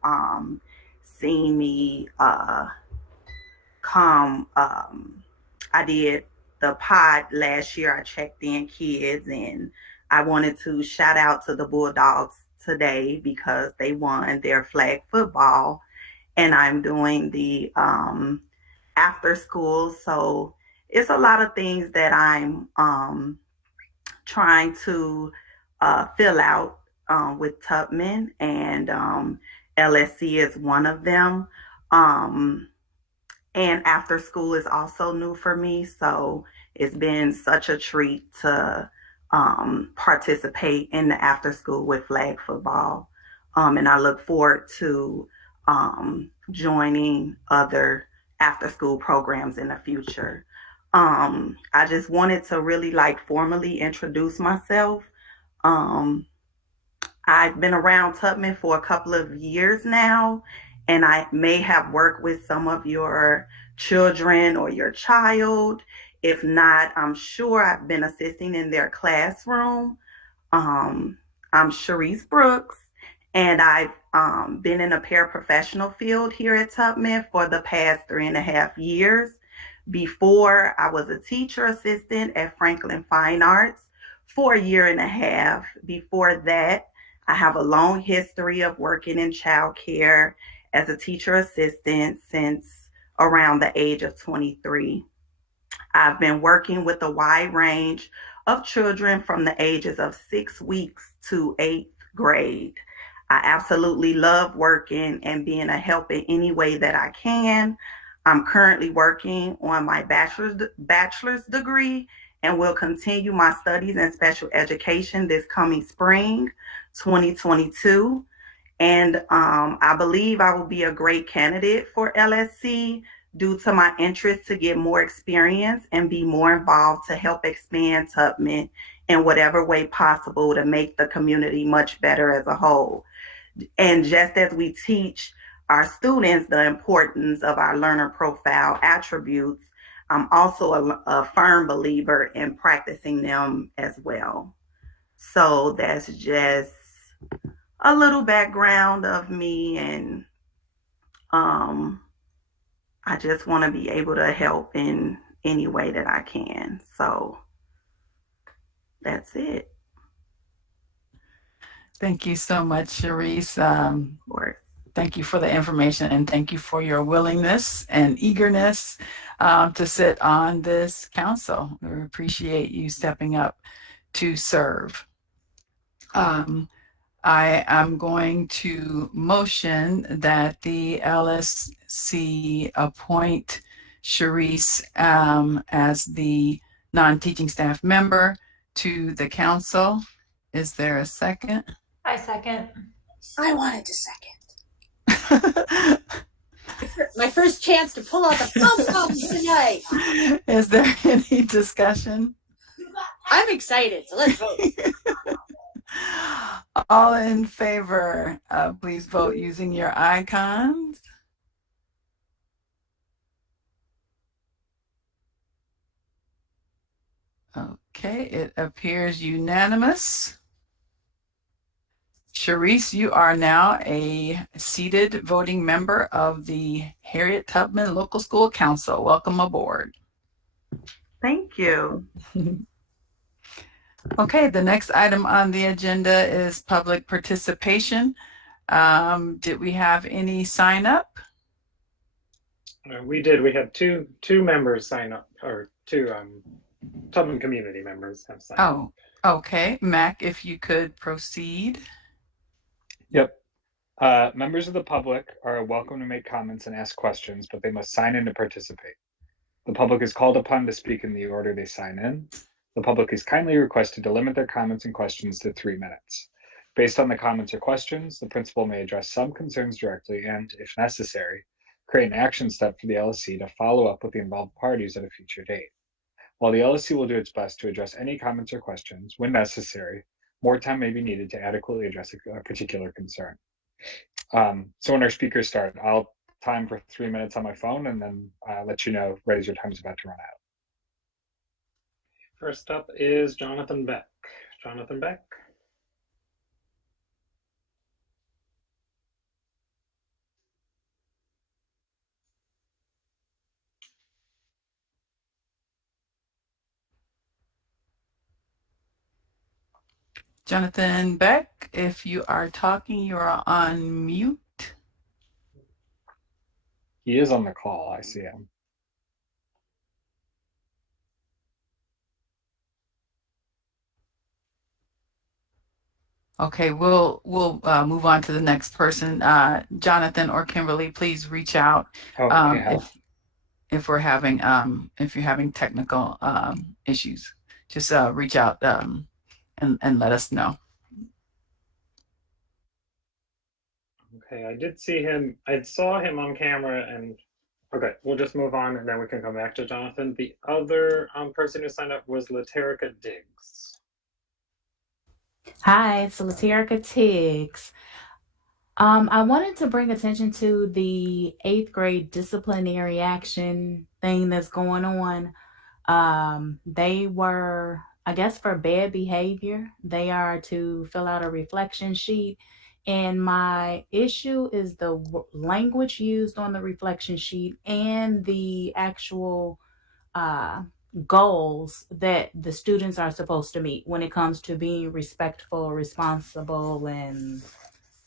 seen me come. I did the pod last year. I checked in kids, and I wanted to shout out to the Bulldogs today because they won their flag football, and I'm doing the after school. So it's a lot of things that I'm trying to fill out with Tubman, and LSC is one of them. And after school is also new for me. So it's been such a treat to participate in the after school with flag football. And I look forward to joining other after school programs in the future. I just wanted to really formally introduce myself. I've been around Tubman for a couple of years now, and I may have worked with some of your children or your child. If not, I'm sure I've been assisting in their classroom. I'm Sharice Brooks, and I've been in a paraprofessional field here at Tubman for the past 3.5 years. Before, I was a teacher assistant at Franklin Fine Arts for a year and a half. Before that, I have a long history of working in childcare as a teacher assistant since around the age of 23. I've been working with a wide range of children from the ages of 6 weeks to 8th grade. I absolutely love working and being a help in any way that I can. I'm currently working on my bachelor's degree and will continue my studies in special education this coming spring, 2022. And I believe I will be a great candidate for LSC due to my interest to get more experience and be more involved to help expand Tubman in whatever way possible to make the community much better as a whole. And just as we teach our students the importance of our learner profile attributes, I'm also a firm believer in practicing them as well. So that's just a little background of me, and I just want to be able to help in any way that I can. So that's it. Thank you so much, Sharice. Thank you for the information, and thank you for your willingness and eagerness to sit on this council. We appreciate you stepping up to serve. I am going to motion that the LSC appoint Sharice as the non-teaching staff member to the council. Is there a second? I second. I wanted to second. My first chance to pull out the pom-poms tonight. Is there any discussion? I'm excited, so let's vote. All in favor, please vote using your icons. Okay, it appears unanimous. Sharice, you are now a seated voting member of the Harriet Tubman Local School Council. Welcome aboard. Thank you. Okay, the next item on the agenda is public participation. Did we have any sign up? We did. We had two members sign up, or two Tubman community members have signed up. Oh, okay. Mac, if you could proceed. Yep. Members of the public are welcome to make comments and ask questions, but they must sign in to participate. The public is called upon to speak in the order they sign in. The public is kindly requested to limit their comments and questions to 3 minutes. Based on the comments or questions, the principal may address some concerns directly and, if necessary, create an action step for the LSC to follow up with the involved parties at a future date. While the LSC will do its best to address any comments or questions, when necessary, more time may be needed to adequately address a particular concern. So when our speakers start, I'll time for 3 minutes on my phone and then let you know right as your time is about to run out. First up is Jonathan Beck. Jonathan Beck. Jonathan Beck, if you are talking, you are on mute. He is on the call. I see him. Okay, we'll move on to the next person. Jonathan or Kimberly, please reach out if we're having if you're having technical issues. Just reach out and let us know. Okay, I did see him. I saw him on camera, and okay, we'll just move on, and then we can come back to Jonathan. The other person who signed up was Laterica Diggs. Hi, it's Laterica Tiggs. I wanted to bring attention to the 8th grade disciplinary action thing that's going on. They were, I guess, for bad behavior. They are to fill out a reflection sheet. And my issue is the language used on the reflection sheet and the actual uh, goals that the students are supposed to meet when it comes to being respectful, responsible, and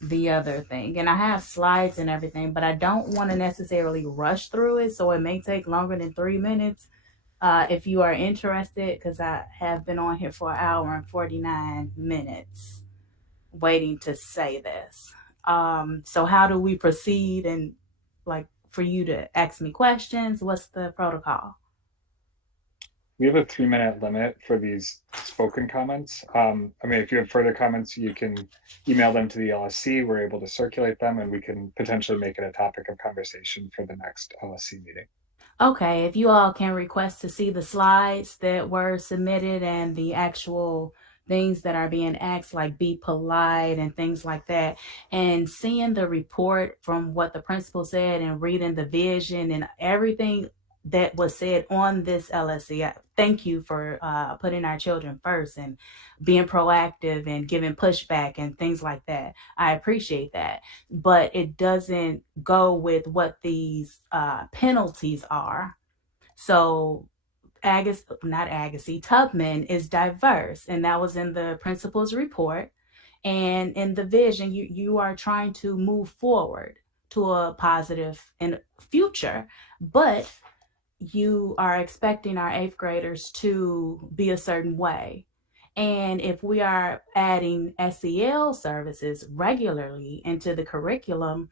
the other thing. And I have slides and everything, but I don't want to necessarily rush through it. So it may take longer than 3 minutes. If you are interested, because I have been on here for 1 hour and 49 minutes waiting to say this. So how do we proceed? And like for you to ask me questions, what's the protocol? We have a 3-minute limit for these spoken comments. I mean, if you have further comments, you can email them to the LSC. We're able to circulate them, and we can potentially make it a topic of conversation for the next LSC meeting. Okay, if you all can request to see the slides that were submitted and the actual things that are being asked, like be polite and things like that, and seeing the report from what the principal said and reading the vision and everything that was said on this LSC. Thank you for putting our children first and being proactive and giving pushback and things like that. I appreciate that, but it doesn't go with what these penalties are. So Tubman is diverse, and that was in the principal's report. And in the vision, you are trying to move forward to a positive and future, but you are expecting our 8th graders to be a certain way. And if we are adding SEL services regularly into the curriculum,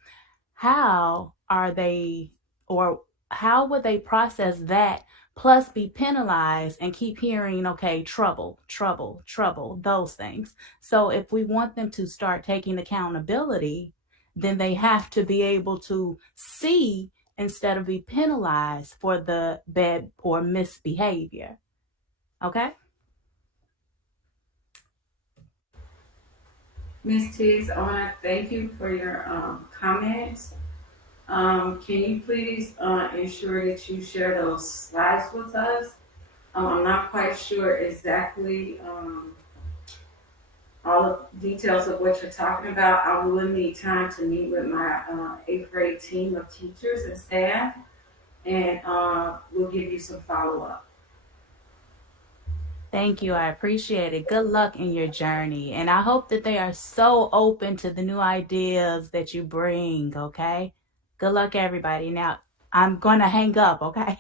how are they, or how would they process that plus be penalized and keep hearing, okay, trouble, trouble, trouble, those things? So if we want them to start taking accountability, then they have to be able to see instead of be penalized for the bad or misbehavior. Okay? Ms. Tiggs, I want to thank you for your comments. Can you please ensure that you share those slides with us? I'm not quite sure exactly all the details of what you're talking about. I will need time to meet with my 8th grade team of teachers and staff, and we'll give you some follow-up. Thank you. I appreciate it. Good luck in your journey. And I hope that they are so open to the new ideas that you bring, okay? Good luck, everybody. Now, I'm going to hang up, okay?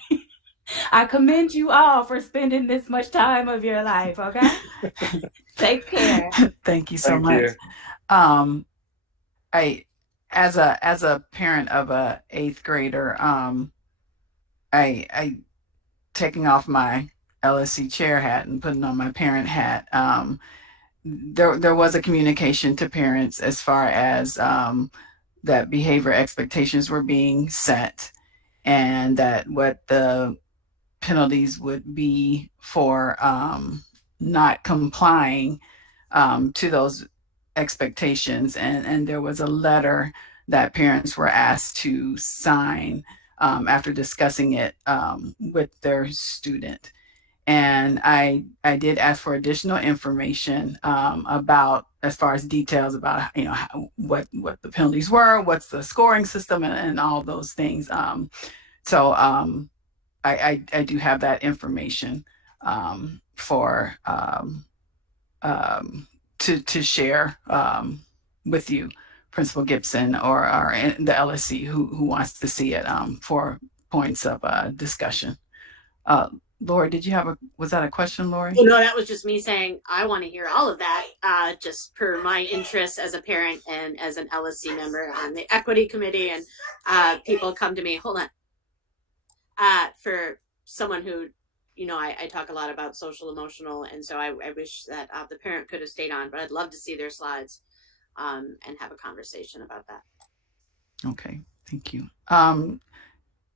I commend you all for spending this much time of your life, okay? Take care. Thank you so Thank much. you. I, as a parent of a 8th grader, I taking off my LSC chair hat and putting on my parent hat. There was a communication to parents as far as that behavior expectations were being set, and that what the penalties would be for not complying to those expectations. And there was a letter that parents were asked to sign after discussing it with their student. And I did ask for additional information about, as far as details about, you know, what the penalties were, what's the scoring system, and all those things. So I do have that information for to share with you, Principal Gibson, or the LSC who wants to see it for points of discussion. Lori, did you have was that a question, Lori? Oh, no, that was just me saying I want to hear all of that, just per my interest as a parent and as an LSC member on the equity committee. And people come to me, hold on, for someone who, you know, I talk a lot about social emotional, and so I wish that the parent could have stayed on, but I'd love to see their slides and have a conversation about that. Okay, thank you.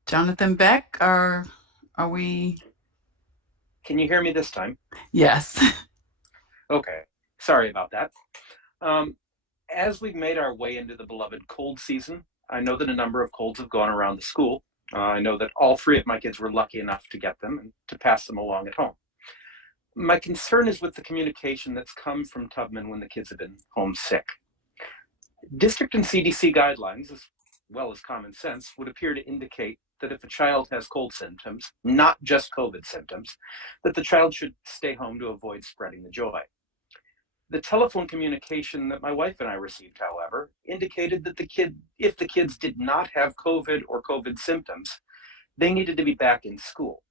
Jonathan Beck, are we? Can you hear me this time? Yes. Okay, sorry about that. As we've made our way into the beloved cold season, I know that a number of colds have gone around the school. I know that all 3 of my kids were lucky enough to get them and to pass them along at home. My concern is with the communication that's come from Tubman when the kids have been home sick. District and CDC guidelines, as well as common sense, would appear to indicate that if a child has cold symptoms, not just COVID symptoms, that the child should stay home to avoid spreading the joy. The telephone communication that my wife and I received, however, indicated that if the kids did not have COVID or COVID symptoms, they needed to be back in school.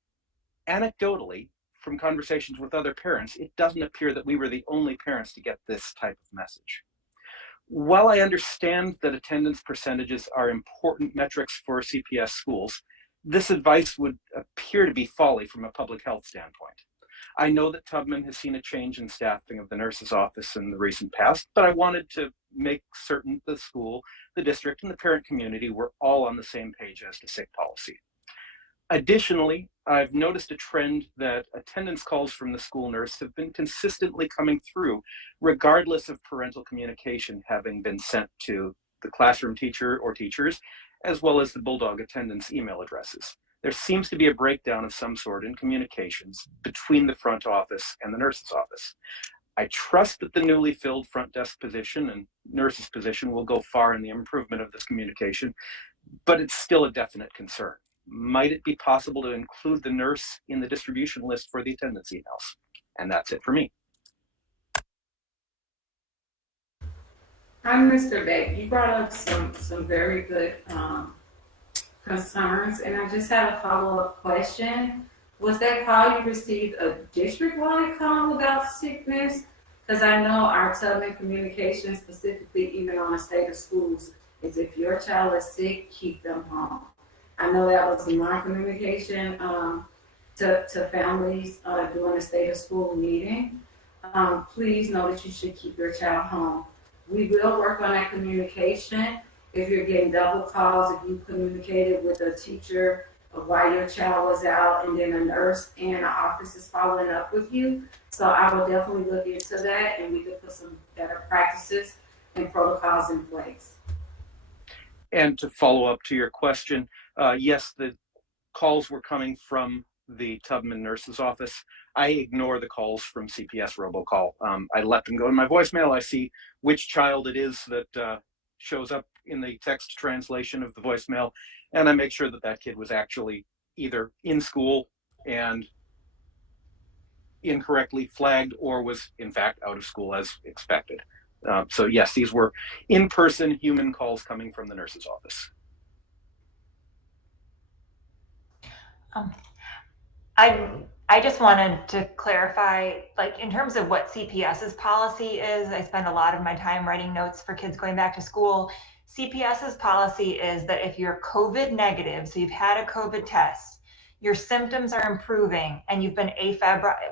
Anecdotally, from conversations with other parents, it doesn't appear that we were the only parents to get this type of message. While I understand that attendance percentages are important metrics for CPS schools, this advice would appear to be folly from a public health standpoint. I know that Tubman has seen a change in staffing of the nurse's office in the recent past, but I wanted to make certain the school, the district, and the parent community were all on the same page as to sick policy. Additionally, I've noticed a trend that attendance calls from the school nurse have been consistently coming through, regardless of parental communication having been sent to the classroom teacher or teachers, as well as the Bulldog attendance email addresses. There seems to be a breakdown of some sort in communications between the front office and the nurse's office. I trust that the newly filled front desk position and nurse's position will go far in the improvement of this communication, but it's still a definite concern. Might it be possible to include the nurse in the distribution list for the attendance emails? And that's it for me. Hi, Mr. Beck. You brought up some very good concerns, and I just have a follow-up question. Was that call you received a district-wide call about sickness? Because I know our Tubman communication, specifically even on the state of schools, is if your child is sick, keep them home. I know that was my communication to families during the state of school meeting. Please know that you should keep your child home. We will work on that communication. If you're getting double calls, if you communicated with a teacher of why your child was out, and then a nurse and an office is following up with you. So I will definitely look into that, and we can put some better practices and protocols in place. And to follow up to your question, yes, the calls were coming from the Tubman nurse's office. I ignore the calls from CPS robocall. I let them go in my voicemail. I see which child it is that shows up in the text translation of the voicemail, and I make sure that that kid was actually either in school and incorrectly flagged or was in fact out of school as expected. So yes, these were in-person human calls coming from the nurse's office. I just wanted to clarify, like in terms of what CPS's policy is, I spend a lot of my time writing notes for kids going back to school. CPS's policy is that if you're COVID negative, so you've had a COVID test, your symptoms are improving, and you've been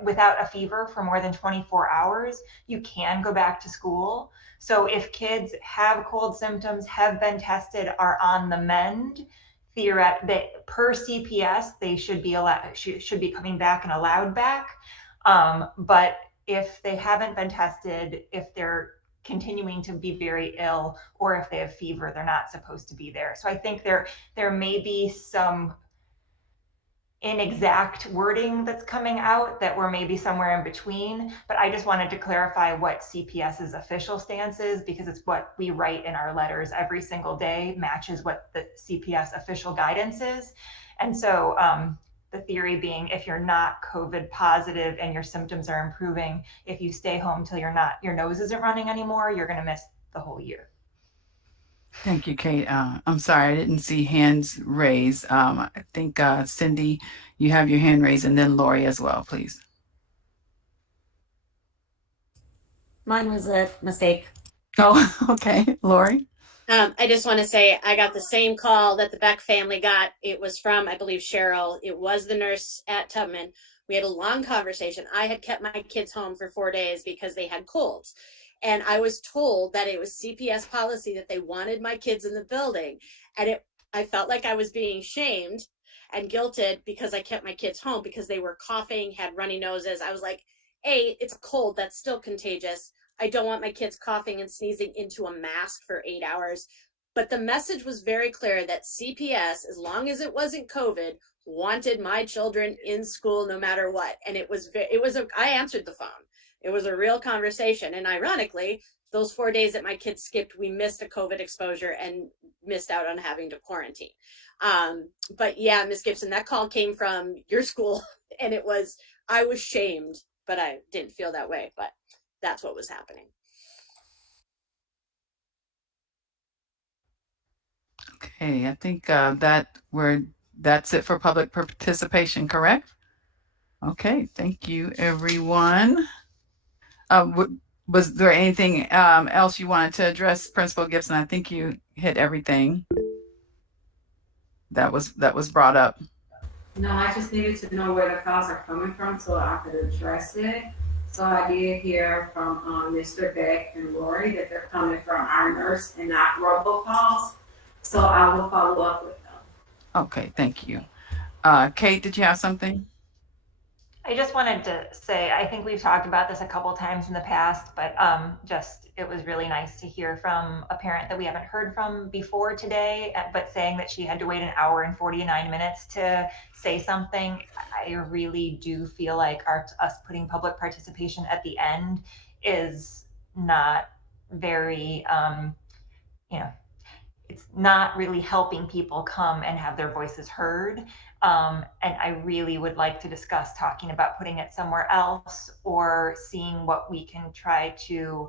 without a fever for more than 24 hours, you can go back to school. So if kids have cold symptoms, have been tested, are on the mend, per CPS, they should be coming back and allowed back. But if they haven't been tested, if they're continuing to be very ill, or if they have fever, they're not supposed to be there. So I think there may be some inexact wording that's coming out that we're maybe somewhere in between, but I just wanted to clarify what CPS's official stance is, because it's what we write in our letters every single day matches what the CPS official guidance is. And so the theory being, if you're not COVID positive and your symptoms are improving, if you stay home till your nose isn't running anymore, you're going to miss the whole year. Thank you, Kate. I'm sorry, I didn't see hands raised. I think Cindy, you have your hand raised, and then Lori as well, please. Mine was a mistake. Oh, okay. Lori? I just want to say I got the same call that the Beck family got. It was from, I believe, Cheryl. It was the nurse at Tubman. We had a long conversation. I had kept my kids home for 4 days because they had colds. And I was told that it was CPS policy that they wanted my kids in the building. And I felt like I was being shamed and guilted because I kept my kids home because they were coughing, had runny noses. I was like, hey, it's a cold. That's still contagious. I don't want my kids coughing and sneezing into a mask for 8 hours. But the message was very clear that CPS, as long as it wasn't COVID, wanted my children in school no matter what. And I answered the phone. It was a real conversation. And ironically, those 4 days that my kids skipped, we missed a COVID exposure and missed out on having to quarantine. But yeah, Miss Gibson, that call came from your school, and I was shamed, but I didn't feel that way. But that's what was happening. Okay, I think that's it for public participation, correct? Okay, thank you, everyone. Was there anything else you wanted to address, Principal Gibson? I think you hit everything that was brought up. No, I just needed to know where the calls are coming from so I could address it. So I did hear from Mr. Beck and Lori that they're coming from our nurse and not robocalls. So I will follow up with them. Okay, thank you. Kate, did you have something? I just wanted to say, I think we've talked about this a couple times in the past, but it was really nice to hear from a parent that we haven't heard from before today, but saying that she had to wait an hour and 49 minutes to say something. I really do feel like us putting public participation at the end is not very, it's not really helping people come and have their voices heard. And I really would like to discuss talking about putting it somewhere else or seeing what we can try to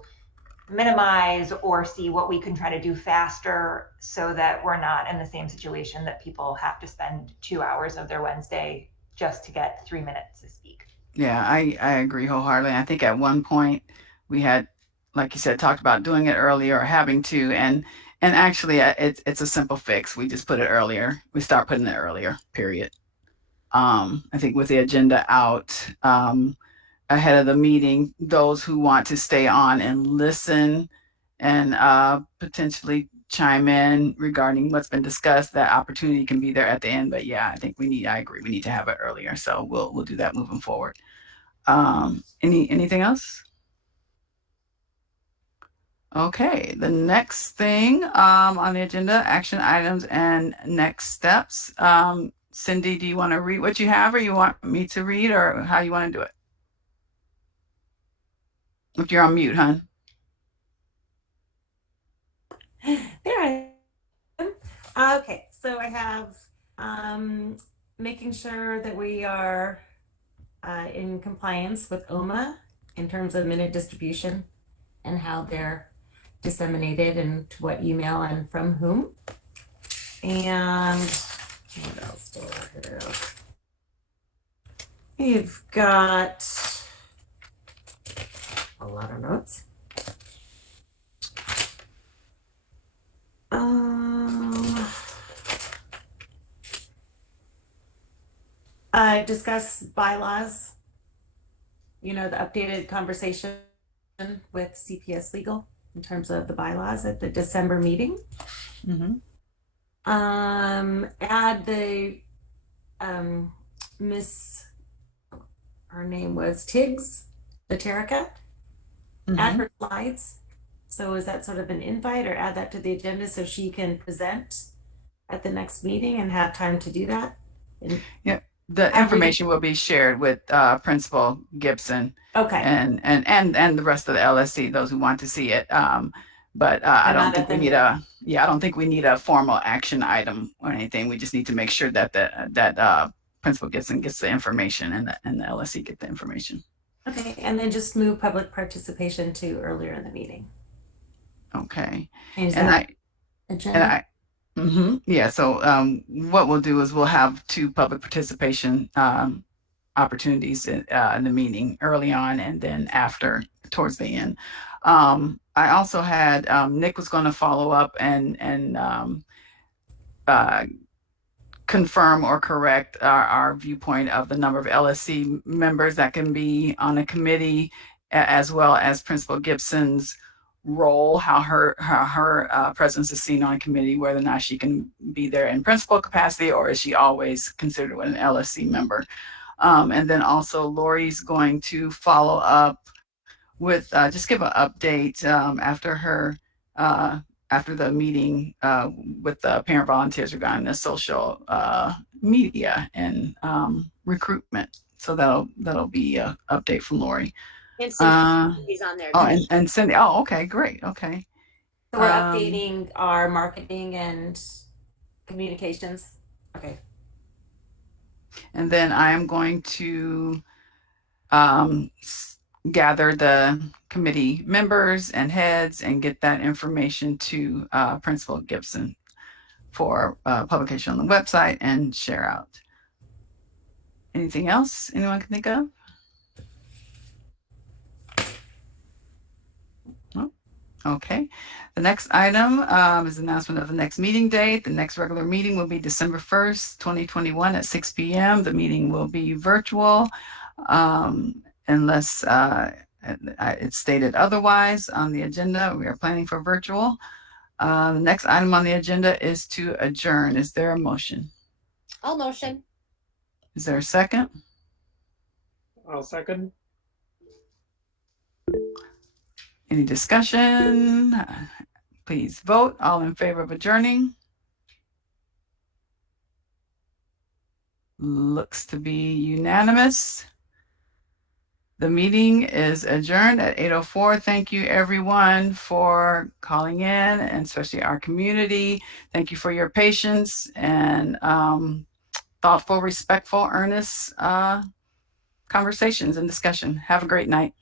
minimize or see what we can try to do faster so that we're not in the same situation that people have to spend 2 hours of their Wednesday just to get 3 minutes to speak. Yeah, I agree wholeheartedly. I think at one point we had, like you said, talked about doing it earlier or having to, and actually it's a simple fix. We just put it earlier. We start putting it earlier, period. I think with the agenda out ahead of the meeting, those who want to stay on and listen and potentially chime in regarding what's been discussed, that opportunity can be there at the end. But yeah, I agree, we need to have it earlier. So we'll do that moving forward. Anything else? Okay, the next thing on the agenda, action items and next steps. Cindy, do you want to read what you have, or you want me to read, or how you want to do it? If you're on mute, hon. There I am. Okay, so I have making sure that we are in compliance with OMA in terms of minute distribution and how they're disseminated and to what email and from whom. And what else do I have? We've got a lot of notes. Discuss bylaws, the updated conversation with CPS Legal in terms of the bylaws at the December meeting. Mm-hmm. Add the her name was Tiggs, the Terica. Mm-hmm. Add her slides. So is that sort of an invite, or add that to the agenda so she can present at the next meeting and have time to do that? Yeah, the information will be shared with Principal Gibson. Okay. And the rest of the LSC, those who want to see it. But I don't think we need a formal action item or anything. We just need to make sure that that Principal Gibson gets the information and the LSC get the information. Okay, and then just move public participation to earlier in the meeting. Okay. Agenda? Yeah. So what we'll do is we'll have 2 public participation opportunities in the meeting early on and then after towards the end. I also had Nick was going to follow up and confirm or correct our viewpoint of the number of LSC members that can be on a committee, as well as Principal Gibson's role, how her presence is seen on a committee, whether or not she can be there in principal capacity or is she always considered an LSC member. And then also Lori's going to follow up with just give an update after her after the meeting with the parent volunteers regarding the social media and recruitment. So that'll be an update from Lori. And Cindy's on there. Oh, and Cindy. Oh, okay, great. Okay. So we're updating our marketing and communications. Okay. And then I am going to gather the committee members and heads and get that information to Principal Gibson for publication on the website and share out. Anything else anyone can think of? No? Okay. The next item is announcement of the next meeting date. The next regular meeting will be December 1st, 2021 at 6 p.m. The meeting will be virtual unless it's stated otherwise on the agenda. We are planning for virtual. The next item on the agenda is to adjourn. Is there a motion? I'll motion. Is there a second? I'll second. Any discussion? Please vote. All in favor of adjourning? Looks to be unanimous. The meeting is adjourned at 8:04. Thank you everyone for calling in, and especially our community. Thank you for your patience and thoughtful, respectful, earnest conversations and discussion. Have a great night.